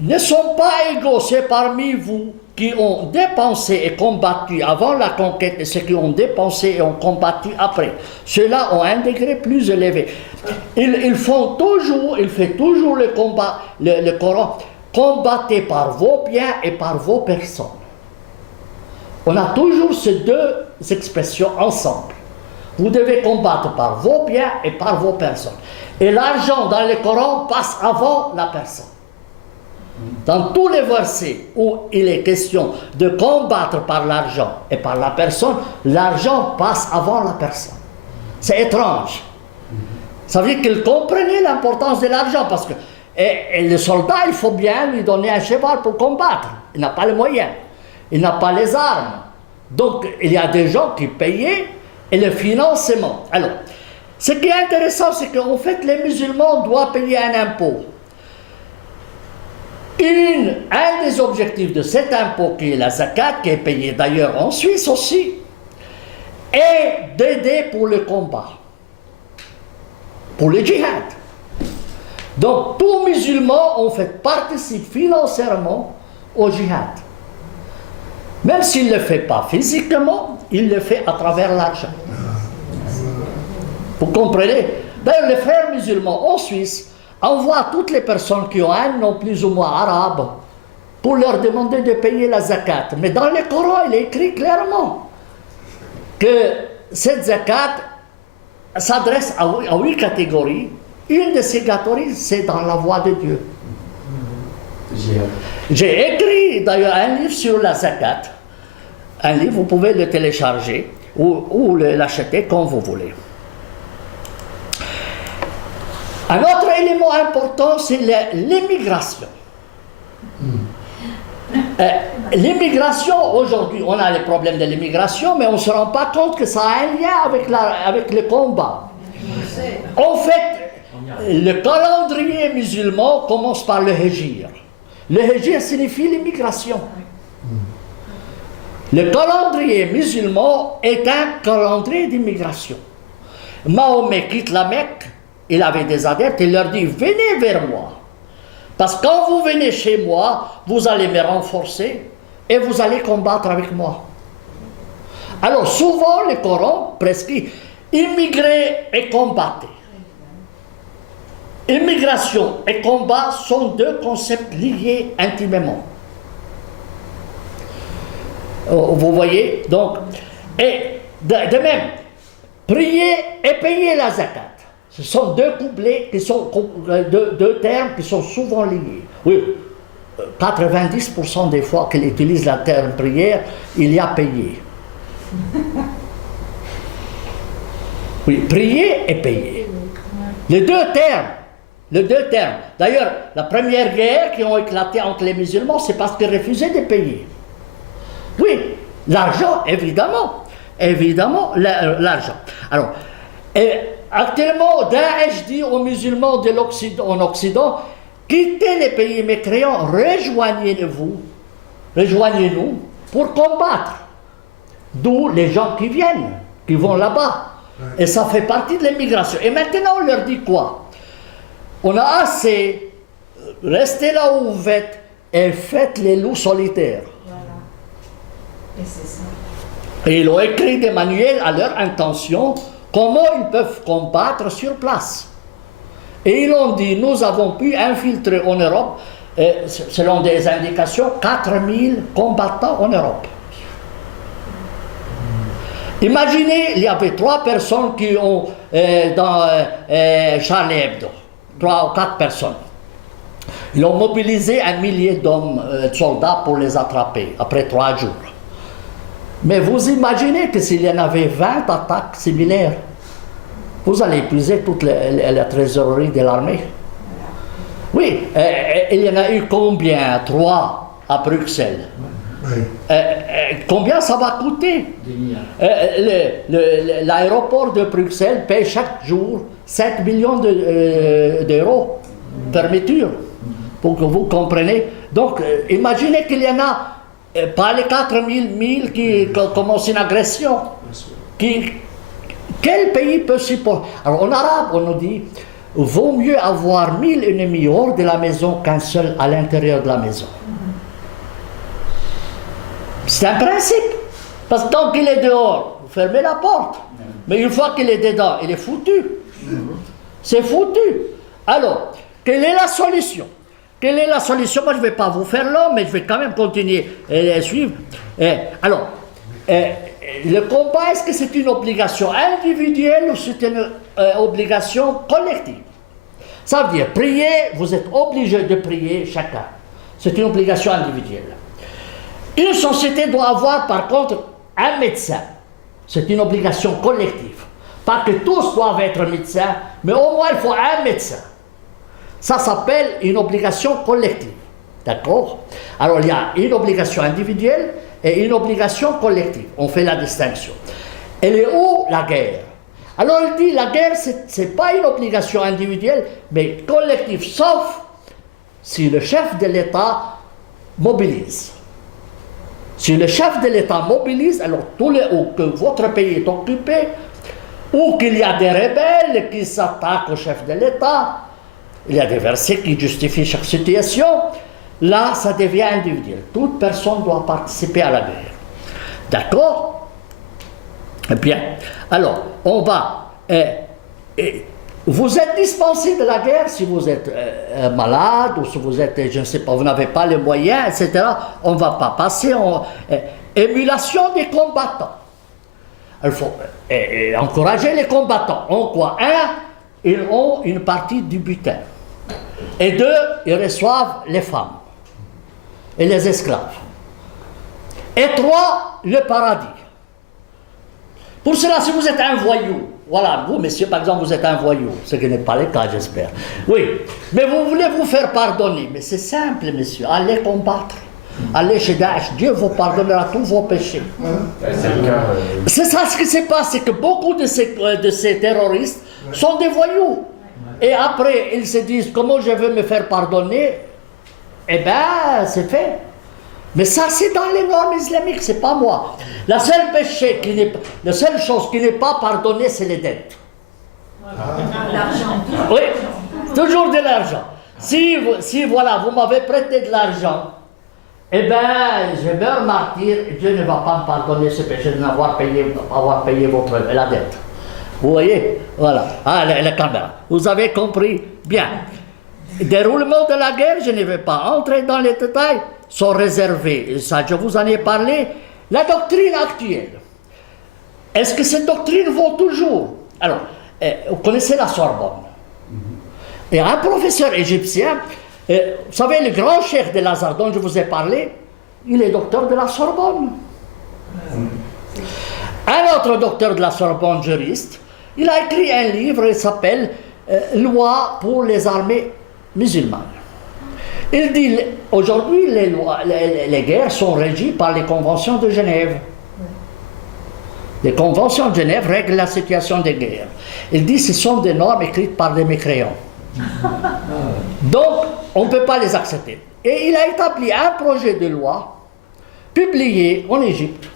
ne sont pas égaux, c'est parmi vous qui ont dépensé et combattu avant la conquête et ceux qui ont dépensé et ont combattu après. Ceux-là ont un degré plus élevé. Ils fait toujours le combat, le Coran, combattez par vos biens et par vos personnes. On a toujours ces deux expressions ensemble. Vous devez combattre par vos biens et par vos personnes. Et l'argent dans le Coran passe avant la personne. Dans tous les versets où il est question de combattre par l'argent et par la personne, l'argent passe avant la personne. C'est étrange. Ça veut dire qu'il comprenait l'importance de l'argent parce que et le soldat, il faut bien lui donner un cheval pour combattre. Il n'a pas les moyens. Il n'a pas les armes. Donc, il y a des gens qui payaient et le financement. Alors, ce qui est intéressant, c'est qu'en fait, les musulmans doivent payer un impôt. Un des objectifs de cet impôt, qui est la zakat, qui est payé d'ailleurs en Suisse aussi, est d'aider pour le combat, pour le djihad. Donc, tout musulman, en fait, participe financièrement au djihad. Même s'il ne le fait pas physiquement, il le fait à travers l'argent. Vous comprenez? D'ailleurs, les frères musulmans en Suisse envoient toutes les personnes qui ont un nom plus ou moins arabe pour leur demander de payer la zakat. Mais dans le Coran, il est écrit clairement que cette zakat s'adresse à 8 catégories. Une de ces catégories, c'est dans la voie de Dieu. J'ai écrit d'ailleurs un livre sur la zakat. Un livre, vous pouvez le télécharger ou l'acheter comme vous voulez. Un autre élément important, c'est l'immigration. L'immigration, aujourd'hui, on a les problèmes de l'immigration, mais on ne se rend pas compte que ça a un lien avec le combat. En fait, le calendrier musulman commence par le Hégir. Le Hégir signifie l'immigration. Le calendrier musulman est un calendrier d'immigration. Mahomet quitte la Mecque, il avait des adeptes, il leur dit « Venez vers moi, parce que quand vous venez chez moi, vous allez me renforcer et vous allez combattre avec moi. » Alors souvent le Coran prescrit « Immigrer et combattre ». Immigration et combat sont deux concepts liés intimement. Vous voyez? Donc, et de même, prier et payer la zakat. Ce sont deux couplets qui sont deux termes qui sont souvent liés. Oui, 90% des fois qu'il utilise le terme prière, il y a payé. Oui, prier et payer. Les deux termes. D'ailleurs, la première guerre qui a éclaté entre les musulmans, c'est parce qu'ils refusaient de payer. Oui, l'argent, évidemment, l'argent. Alors, actuellement, Daesh dit aux musulmans en Occident, quittez les pays mécréants, rejoignez-nous pour combattre. D'où les gens qui viennent, qui vont là-bas. Et ça fait partie de l'immigration. Et maintenant, on leur dit quoi? On a assez, restez là où vous êtes et faites les loups solitaires. Voilà. Et c'est ça. Et ils ont écrit des manuels à leur intention, comment ils peuvent combattre sur place. Et ils ont dit, nous avons pu infiltrer en Europe, selon des indications, 4000 combattants en Europe. Imaginez, il y avait 3 personnes qui ont, dans Charlie Hebdo, 3 ou 4 personnes. Ils ont mobilisé 1 millier d'hommes, de soldats pour les attraper, après 3 jours. Mais vous imaginez que s'il y en avait 20 attaques similaires, vous allez épuiser toute la trésorerie de l'armée. Oui, il y en a eu combien? 3 à Bruxelles. Combien ça va coûter? L'aéroport de Bruxelles paye chaque jour 7 millions d'euros fermeture, pour que vous compreniez. Donc, imaginez qu'il y en a pas les 4000 qui commencent une agression. Quel pays peut supporter? Alors en arabe, on nous dit, vaut mieux avoir 1000 ennemis hors de la maison qu'un seul à l'intérieur de la maison. C'est un principe. Parce que tant qu'il est dehors, vous fermez la porte. Mais une fois qu'il est dedans, il est foutu. C'est foutu. Alors, quelle est la solution? Quelle est la solution? Moi, je ne vais pas vous faire l'homme, mais je vais quand même continuer à suivre. Alors, le combat, est-ce que c'est une obligation individuelle ou c'est une obligation collective? Ça veut dire, prier, vous êtes obligé de prier chacun. C'est une obligation individuelle. Une société doit avoir par contre un médecin. C'est une obligation collective. Pas que tous doivent être médecins, mais au moins il faut un médecin. Ça s'appelle une obligation collective. D'accord? Alors il y a une obligation individuelle et une obligation collective. On fait la distinction. Elle est où la guerre? Alors il dit la guerre, ce n'est pas une obligation individuelle, mais collective, sauf si le chef de l'État mobilise. Si le chef de l'État mobilise, alors ou que votre pays est occupé, ou qu'il y a des rebelles qui s'attaquent au chef de l'État, il y a des versets qui justifient chaque situation, là ça devient individuel. Toute personne doit participer à la guerre. D'accord? Bien. Alors, on va... vous êtes dispensé de la guerre si vous êtes malade ou si vous êtes, je ne sais pas, vous n'avez pas les moyens, etc. On ne va pas passer en émulation des combattants. Il faut encourager les combattants. En quoi? Un, ils ont une partie du butin. Et deux, ils reçoivent les femmes et les esclaves. Et trois, le paradis. Pour cela, si vous êtes un voyou, voilà, vous, messieurs, par exemple, vous êtes un voyou, ce qui n'est pas le cas, j'espère. Oui, mais vous voulez vous faire pardonner. Mais c'est simple, messieurs, allez combattre. Allez chez Daesh, Dieu vous pardonnera tous vos péchés. C'est ça ce qui se passe, c'est que beaucoup de ces terroristes sont des voyous. Et après, ils se disent, comment je veux me faire pardonner? Eh bien, c'est fait. Mais ça, c'est dans les normes islamiques, c'est pas moi. La seule chose qui n'est pas pardonnée, c'est les dettes. L'argent. Oui, toujours de l'argent. Si voilà, vous m'avez prêté de l'argent, eh bien, je meurs martyr, Dieu ne va pas me pardonner ce péché de n'avoir payé la dette. Vous voyez? Voilà. Ah, la caméra. Vous avez compris? Bien. Déroulement de la guerre, je ne vais pas entrer dans les détails, sont réservés. Ça, je vous en ai parlé. La doctrine actuelle. Est-ce que cette doctrine vaut toujours? Alors, vous connaissez la Sorbonne. Et un professeur égyptien, vous savez, le grand cheikh de Lazare dont je vous ai parlé, il est docteur de la Sorbonne. Un autre docteur de la Sorbonne, juriste, il a écrit un livre, il s'appelle Loi pour les armées musulmanes. Il dit, aujourd'hui, les guerres sont régies par les conventions de Genève. Les conventions de Genève règlent la situation des guerres. Il dit, ce sont des normes écrites par des mécréants. Donc, on ne peut pas les accepter. Et il a établi un projet de loi publié en Égypte.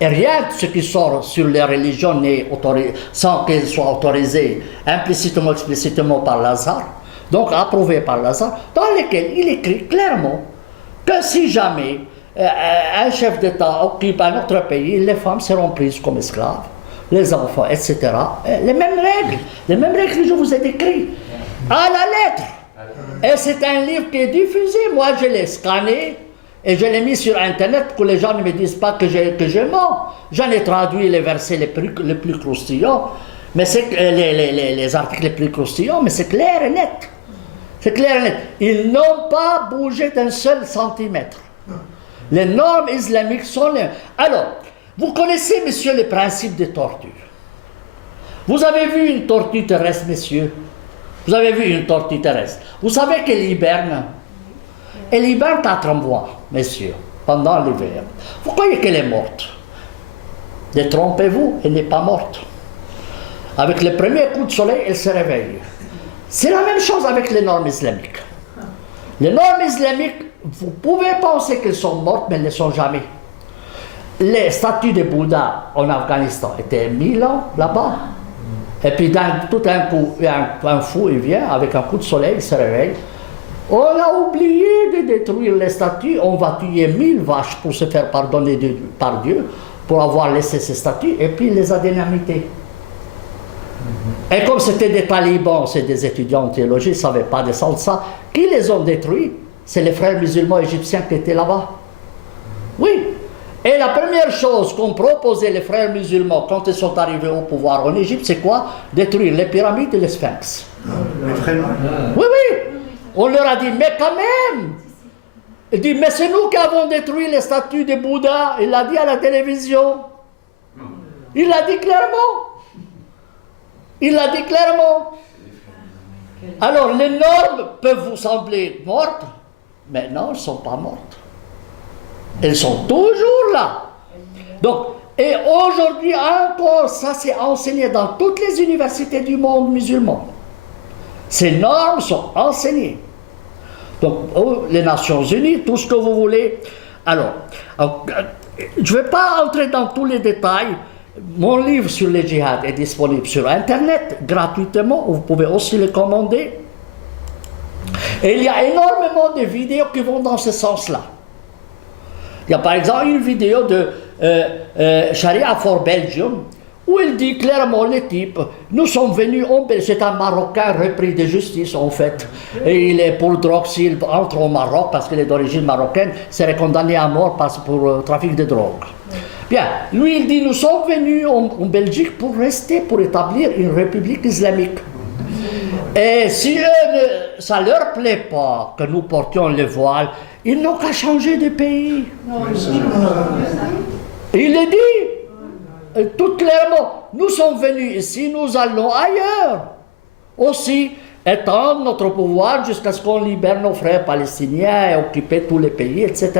Et rien de ce qui sort sur les religions n'est autorisé, sans qu'elles soient autorisées implicitement ou explicitement par Lazare, donc approuvé par Lazare, dans lequel il écrit clairement que si jamais un chef d'État occupe un autre pays, les femmes seront prises comme esclaves, les enfants, etc. Les mêmes règles que je vous ai décrites, à la lettre. Et c'est un livre qui est diffusé, moi je l'ai scanné, et je l'ai mis sur Internet pour que les gens ne me disent pas que je mens. J'en ai traduit les versets les plus croustillants, mais c'est les articles les plus croustillants, mais c'est clair et net. C'est clair et net. Ils n'ont pas bougé d'un seul centimètre. Les normes islamiques sont les... Alors, vous connaissez, messieurs, les principes de torture. Vous avez vu une tortue terrestre, messieurs? Vous avez vu une tortue terrestre? Vous savez qu'elle hiberne? Elle hiberne 4 mois, messieurs, pendant l'hiver. Vous croyez qu'elle est morte? Détrompez-vous, elle n'est pas morte. Avec le premier coup de soleil, elle se réveille. C'est la même chose avec les normes islamiques. Les normes islamiques, vous pouvez penser qu'elles sont mortes, mais elles ne sont jamais. Les statues de Bouddha en Afghanistan étaient 1000 ans là-bas. Et puis tout d'un coup, un fou, il vient avec un coup de soleil, il se réveille. On a oublié de détruire les statues, on va tuer 1000 vaches pour se faire pardonner par Dieu, pour avoir laissé ces statues, et puis il les a dynamités. Et comme c'était des talibans, c'est des étudiants en théologie, ils ne savaient pas descendre ça, qui les ont détruits? C'est les frères musulmans égyptiens qui étaient là-bas. Oui. Et la première chose qu'ont proposé les frères musulmans quand ils sont arrivés au pouvoir en Égypte, c'est quoi? Détruire les pyramides et les sphinx. Oui, oui. On leur a dit, mais quand même. Il dit, mais c'est nous qui avons détruit les statues de Bouddha. Il l'a dit à la télévision. Il l'a dit clairement. Il l'a dit clairement. Alors, les normes peuvent vous sembler mortes, mais non, elles ne sont pas mortes. Elles sont toujours là. Donc, et aujourd'hui encore, ça c'est enseigné dans toutes les universités du monde musulman. Ces normes sont enseignées. Donc, les Nations Unies, tout ce que vous voulez. Alors je ne vais pas entrer dans tous les détails. Mon livre sur le djihad est disponible sur Internet gratuitement. Vous pouvez aussi le commander. Et il y a énormément de vidéos qui vont dans ce sens-là. Il y a par exemple une vidéo de Sharia for Belgium où il dit clairement, les types, nous sommes venus en Belgique, c'est un Marocain repris de justice en fait, et il est pour le drogue, s'il entre au Maroc parce qu'il est d'origine marocaine, serait condamné à mort pour trafic de drogue. Bien, lui il dit, nous sommes venus en Belgique pour rester, pour établir une république islamique. Et si ça ne leur plaît pas que nous portions le voile, ils n'ont qu'à changer de pays. Il le dit, tout clairement, nous sommes venus ici, nous allons ailleurs. Aussi, étendre notre pouvoir jusqu'à ce qu'on libère nos frères palestiniens et occuper tous les pays, etc.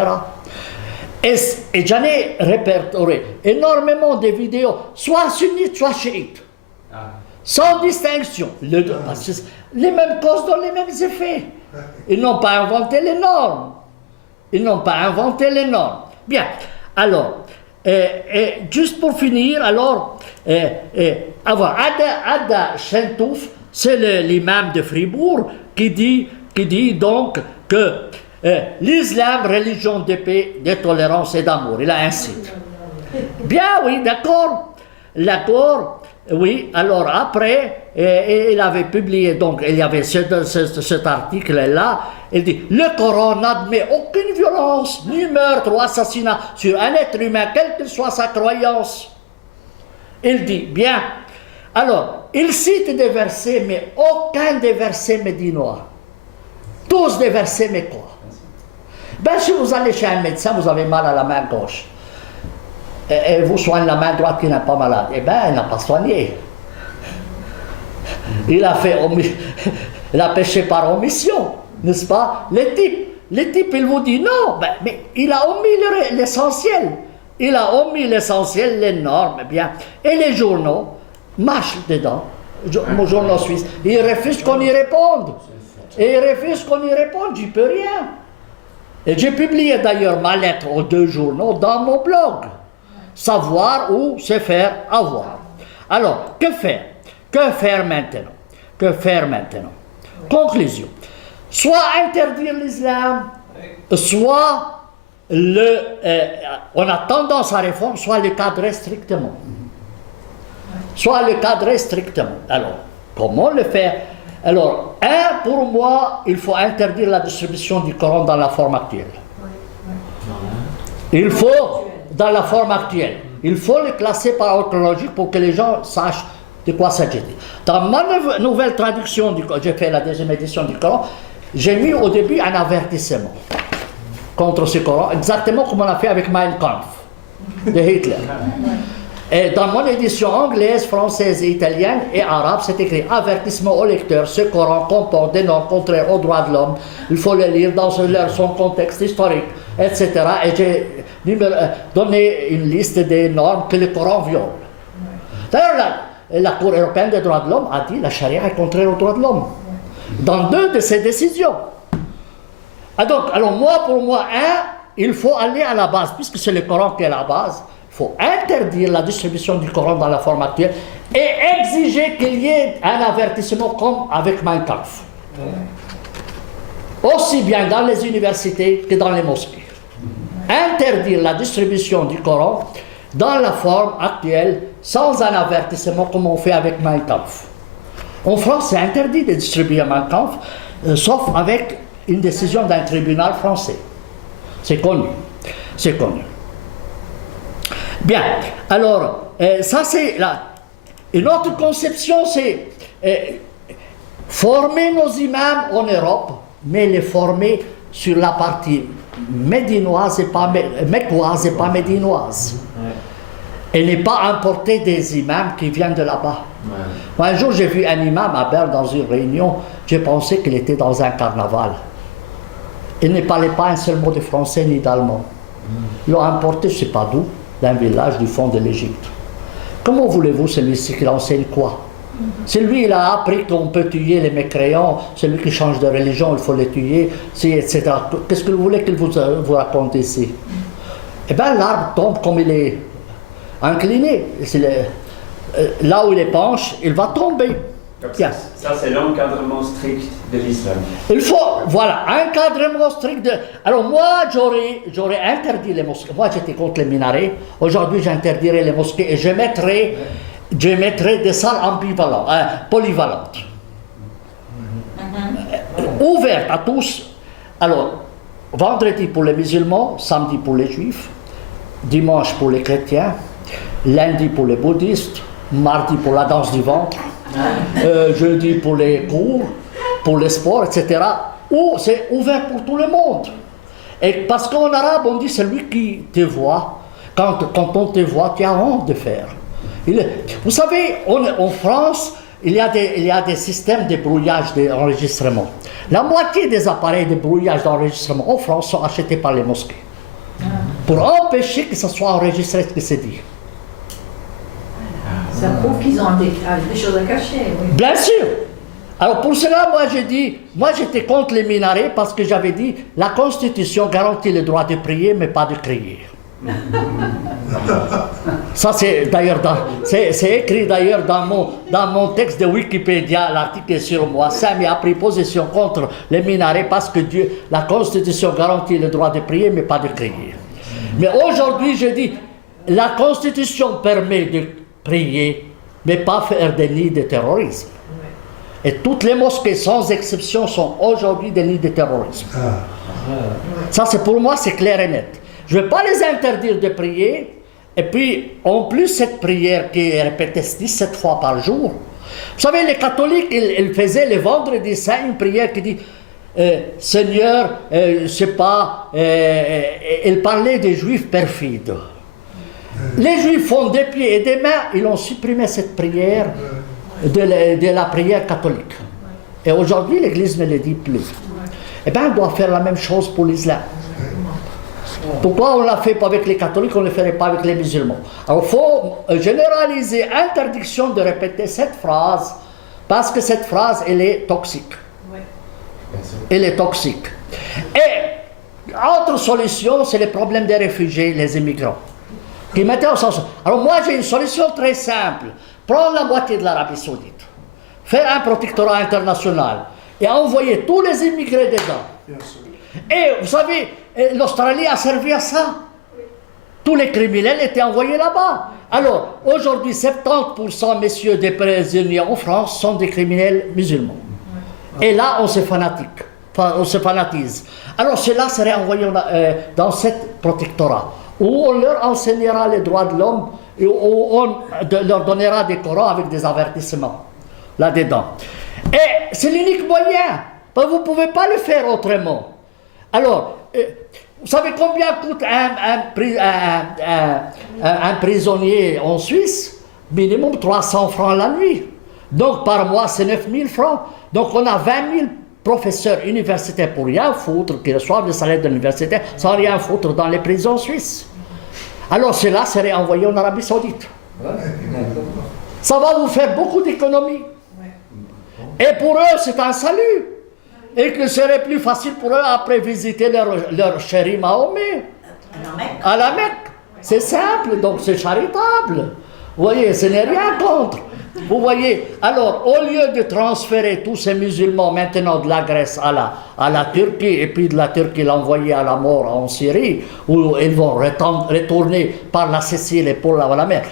Et j'en ai répertorié énormément de vidéos, soit sunnites, soit chiites, sans distinction. Parce que les mêmes causes donnent les mêmes effets. Ils n'ont pas inventé les normes. Ils n'ont pas inventé les normes. Bien, alors, juste pour finir, alors, Adda Chentouf, c'est l'imam de Fribourg qui dit donc que l'islam, religion de paix, de tolérance et d'amour. Il a incite. Bien, oui, d'accord. D'accord. Oui, alors après, il avait publié, donc il y avait cet article-là, il dit, le Coran n'admet aucune violence, ni meurtre ou assassinat sur un être humain, quelle que soit sa croyance. Il dit, bien, alors, il cite des versets, mais aucun des versets médinois. Tous des versets mécois. Ben, si vous allez chez un médecin, vous avez mal à la main gauche. Et vous soignez la main droite qui n'est pas malade. Eh bien, il n'a pas soigné. Il a péché par omission, n'est-ce pas? Les types, il vous dit non, ben, mais il a omis l'essentiel. Il a omis l'essentiel, les normes, bien. Et les journaux marchent dedans, les journaux suisses. Ils refusent qu'on y réponde. Et ils refusent qu'on y réponde, j'y peux rien. Et j'ai publié d'ailleurs ma lettre aux 2 journaux dans mon blog. Savoir ou se faire avoir. Alors, que faire? Que faire maintenant? Que faire maintenant? Conclusion. Soit interdire l'islam, soit on a tendance à réformer, soit le cadrer strictement. Soit le cadrer strictement. Alors, comment le faire? Alors, pour moi, il faut interdire la distribution du Coran dans la forme actuelle. Il faut... dans la forme actuelle. Il faut le classer par ordre chronologique pour que les gens sachent de quoi s'agit. Dans ma nouvelle traduction, j'ai fait la 2e édition du Coran, j'ai mis au début un avertissement contre ce Coran, exactement comme on a fait avec Mein Kampf de Hitler. Et dans mon édition anglaise, française, italienne et arabe, c'est écrit « Avertissement au lecteur, ce Coran comporte des normes contraires aux droits de l'homme, il faut le lire dans son contexte historique, etc. » Et j'ai donné une liste des normes que le Coran viole. D'ailleurs, la Cour européenne des droits de l'homme a dit « La charia est contraire aux droits de l'homme » dans 2 de ses décisions. Alors pour moi, il faut aller à la base, puisque c'est le Coran qui est la base. Il faut interdire la distribution du Coran dans la forme actuelle et exiger qu'il y ait un avertissement comme avec Mein Kampf. Aussi bien dans les universités que dans les mosquées. Interdire la distribution du Coran dans la forme actuelle sans un avertissement comme on fait avec Mein Kampf. En France, c'est interdit de distribuer Mein Kampf, sauf avec une décision d'un tribunal français. C'est connu. C'est connu. Bien, alors, ça c'est une autre conception, c'est former nos imams en Europe, mais les former sur la partie médinoise et pas mecquoise et pas médinoise. Et ne pas importer des imams qui viennent de là-bas. Moi, un jour, j'ai vu un imam à Berne dans une réunion, j'ai pensé qu'il était dans un carnaval. Il ne parlait pas un seul mot de français ni d'allemand. Ils l'ont importé, je ne sais pas d'où, d'un village du fond de l'Égypte. Comment voulez-vous celui-ci qu'il enseigne quoi? C'est lui, il a appris qu'on peut tuer les mécréants, celui qui change de religion, il faut les tuer, etc. Qu'est-ce que vous voulez qu'il vous raconte ici? Eh bien, l'arbre tombe comme il est incliné. Là où il est penché, il va tomber. Ça, c'est l'encadrement strict de l'islam. Il faut, voilà, encadrement strict de... Alors moi, j'aurais interdit les mosquées. Moi, j'étais contre les minarets. Aujourd'hui, j'interdirai les mosquées et je mettrai des salles polyvalentes. Ouvertes à tous. Alors, vendredi pour les musulmans, samedi pour les juifs, dimanche pour les chrétiens, lundi pour les bouddhistes, mardi pour la danse du ventre, jeudi pour les cours, pour les sports, etc. Où c'est ouvert pour tout le monde. Et parce qu'en arabe, on dit celui qui te voit, quand on te voit, tu as honte de faire. Vous savez, en France, il y a des systèmes de brouillage d'enregistrement. La moitié des appareils de brouillage d'enregistrement en France sont achetés par les mosquées. Pour empêcher que ce soit enregistré ce que c'est dit. Ça prouve qu'ils ont des choses à cacher. Oui. Bien sûr. Alors pour cela, moi j'étais contre les minarets parce que j'avais dit la Constitution garantit le droit de prier mais pas de crier. Ça c'est d'ailleurs c'est écrit d'ailleurs dans mon texte de Wikipédia, l'article est sur moi. Sami a pris position contre les minarets parce que la Constitution garantit le droit de prier mais pas de crier. Mais aujourd'hui je dis la Constitution permet de prier mais pas faire des nids de terrorisme. Et toutes les mosquées sans exception sont aujourd'hui des nids de terrorisme. Ça c'est pour moi c'est clair et net. Je ne vais pas les interdire de prier. Et puis, en plus, cette prière qui est répétée 17 fois par jour. Vous savez, les catholiques, ils faisaient le vendredi saint une prière qui dit Seigneur, je ne sais pas, ils parlaient des juifs perfides. Les juifs font des pieds et des mains, ils ont supprimé cette prière de la prière catholique. Et aujourd'hui, l'Église ne le dit plus. Eh bien, on doit faire la même chose pour l'islam. Pourquoi on ne l'a fait pas avec les catholiques, on ne le ferait pas avec les musulmans? Alors il faut généraliser interdiction de répéter cette phrase, parce que cette phrase, elle est toxique. Oui. Elle est toxique. Et autre solution, c'est le problème des réfugiés, les immigrants. Qui mettaient au sens. Alors moi, j'ai une solution très simple. Prendre la moitié de l'Arabie Saoudite, faire un protectorat international et envoyer tous les immigrés dedans. Et vous savez, l'Australie a servi à ça. Tous les criminels étaient envoyés là-bas. Alors, aujourd'hui, 70%, messieurs, des prisonniers en France sont des criminels musulmans. Et là, on se fanatise. Alors, cela serait envoyé dans cette protectorat, où on leur enseignera les droits de l'homme, et où on leur donnera des Corans avec des avertissements là-dedans. Et c'est l'unique moyen. Vous ne pouvez pas le faire autrement. Alors, vous savez combien coûte un prisonnier en Suisse? Minimum 300 francs la nuit. Donc par mois, c'est 9 000 francs. Donc on a 20 000 professeurs universitaires pour rien foutre, qui reçoivent le salaire de l'université sans rien foutre dans les prisons suisses. Alors cela serait envoyé en Arabie Saoudite. Ça va vous faire beaucoup d'économies. Et pour eux, c'est un salut. Et que ce serait plus facile pour eux après visiter leur chéri Mahomet à la Mecque. C'est simple, donc c'est charitable. Vous voyez, ce n'est rien contre. Vous voyez, alors au lieu de transférer tous ces musulmans maintenant de la Grèce à la Turquie, et puis de la Turquie l'envoyer à la mort en Syrie, où ils vont retourner par la Sicile et pour la mer.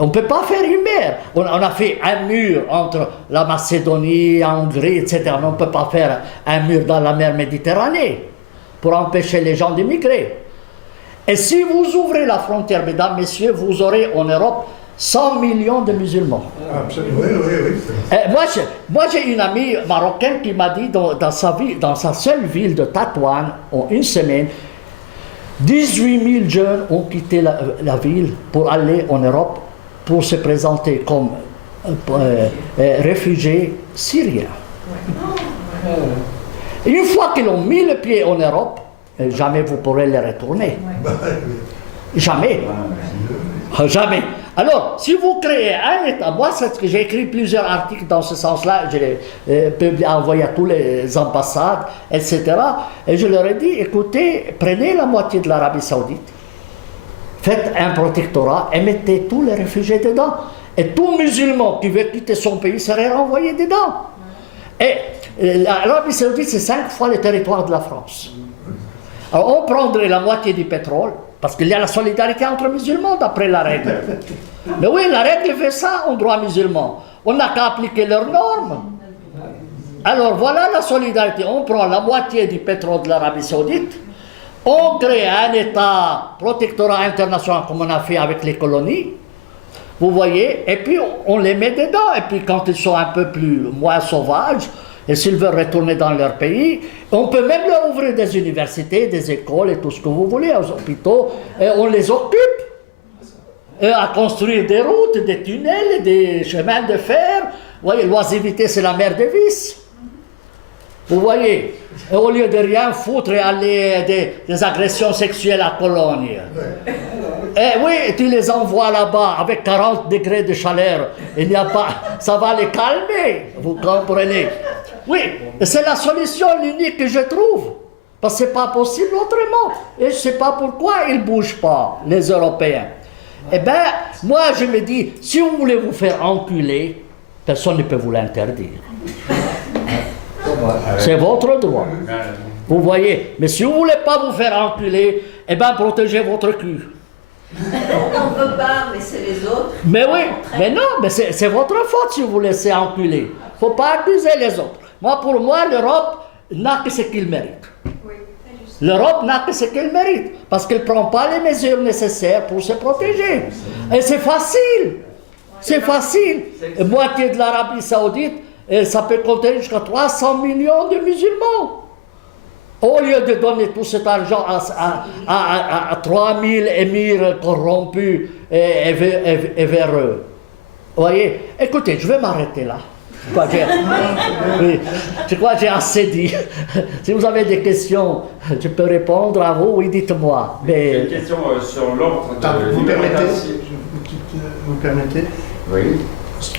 On ne peut pas faire une mer. On a fait un mur entre la Macédonie, la Hongrie, etc. Mais on ne peut pas faire un mur dans la mer Méditerranée pour empêcher les gens d'immigrer. Et si vous ouvrez la frontière, mesdames, messieurs, vous aurez en Europe 100 millions de musulmans. Absolument. Oui. Moi, j'ai une amie marocaine qui m'a dit dans sa seule ville de Tatouane, en une semaine, 18 000 jeunes ont quitté la ville pour aller en Europe pour se présenter comme réfugiés syriens. Une fois qu'ils ont mis le pied en Europe, jamais vous pourrez les retourner. Jamais. Jamais. Alors, si vous créez un État, moi, j'ai écrit plusieurs articles dans ce sens-là, je les envoyé à toutes les ambassades, etc. Et je leur ai dit, écoutez, prenez la moitié de l'Arabie Saoudite, faites un protectorat et mettez tous les réfugiés dedans. Et tout musulman qui veut quitter son pays serait renvoyé dedans. Et l'Arabie Saoudite, c'est 5 fois le territoire de la France. Alors, on prendrait la moitié du pétrole, parce qu'il y a la solidarité entre musulmans d'après la règle. Mais oui, la règle fait ça en droit musulman. On n'a qu'à appliquer leurs normes. Alors voilà la solidarité. On prend la moitié du pétrole de l'Arabie Saoudite, on crée un État protectorat international comme on a fait avec les colonies, vous voyez, et puis on les met dedans. Et puis quand ils sont un peu moins sauvages, et s'ils veulent retourner dans leur pays, on peut même leur ouvrir des universités, des écoles et tout ce que vous voulez, aux hôpitaux, et on les occupe à construire des routes, des tunnels, des chemins de fer. Vous voyez, l'oisiveté, c'est la mère des vices. Vous voyez, et au lieu de rien foutre et aller des agressions sexuelles à Cologne. Et oui, tu les envoies là-bas avec 40 degrés de chaleur, il n'y a pas, ça va les calmer, vous comprenez? Oui, c'est la solution l'unique que je trouve, parce que ce n'est pas possible autrement. Et je ne sais pas pourquoi ils ne bougent pas, les Européens. Eh bien, moi je me dis, si vous voulez vous faire enculer, personne ne peut vous l'interdire. C'est votre droit. Vous voyez, mais si vous ne voulez pas vous faire enculer, eh bien protégez votre cul. On ne veut pas, mais c'est les autres. Mais oui, mais non, mais c'est votre faute si vous vous laissez enculer. Il ne faut pas accuser les autres. Pour moi, l'Europe n'a que ce qu'il mérite. L'Europe n'a que ce qu'elle mérite, parce qu'elle ne prend pas les mesures nécessaires pour se protéger. Et c'est facile. C'est facile. Moitié de l'Arabie Saoudite, et ça peut compter jusqu'à 300 millions de musulmans. Au lieu de donner tout cet argent à 3000 émirs corrompus et vers eux. Vous voyez, écoutez, je vais m'arrêter là. Je crois que j'ai assez dit. Si vous avez des questions, je peux répondre à vous, oui, dites-moi. Mais... J'ai une question sur l'ordre de Vous permettez? Oui.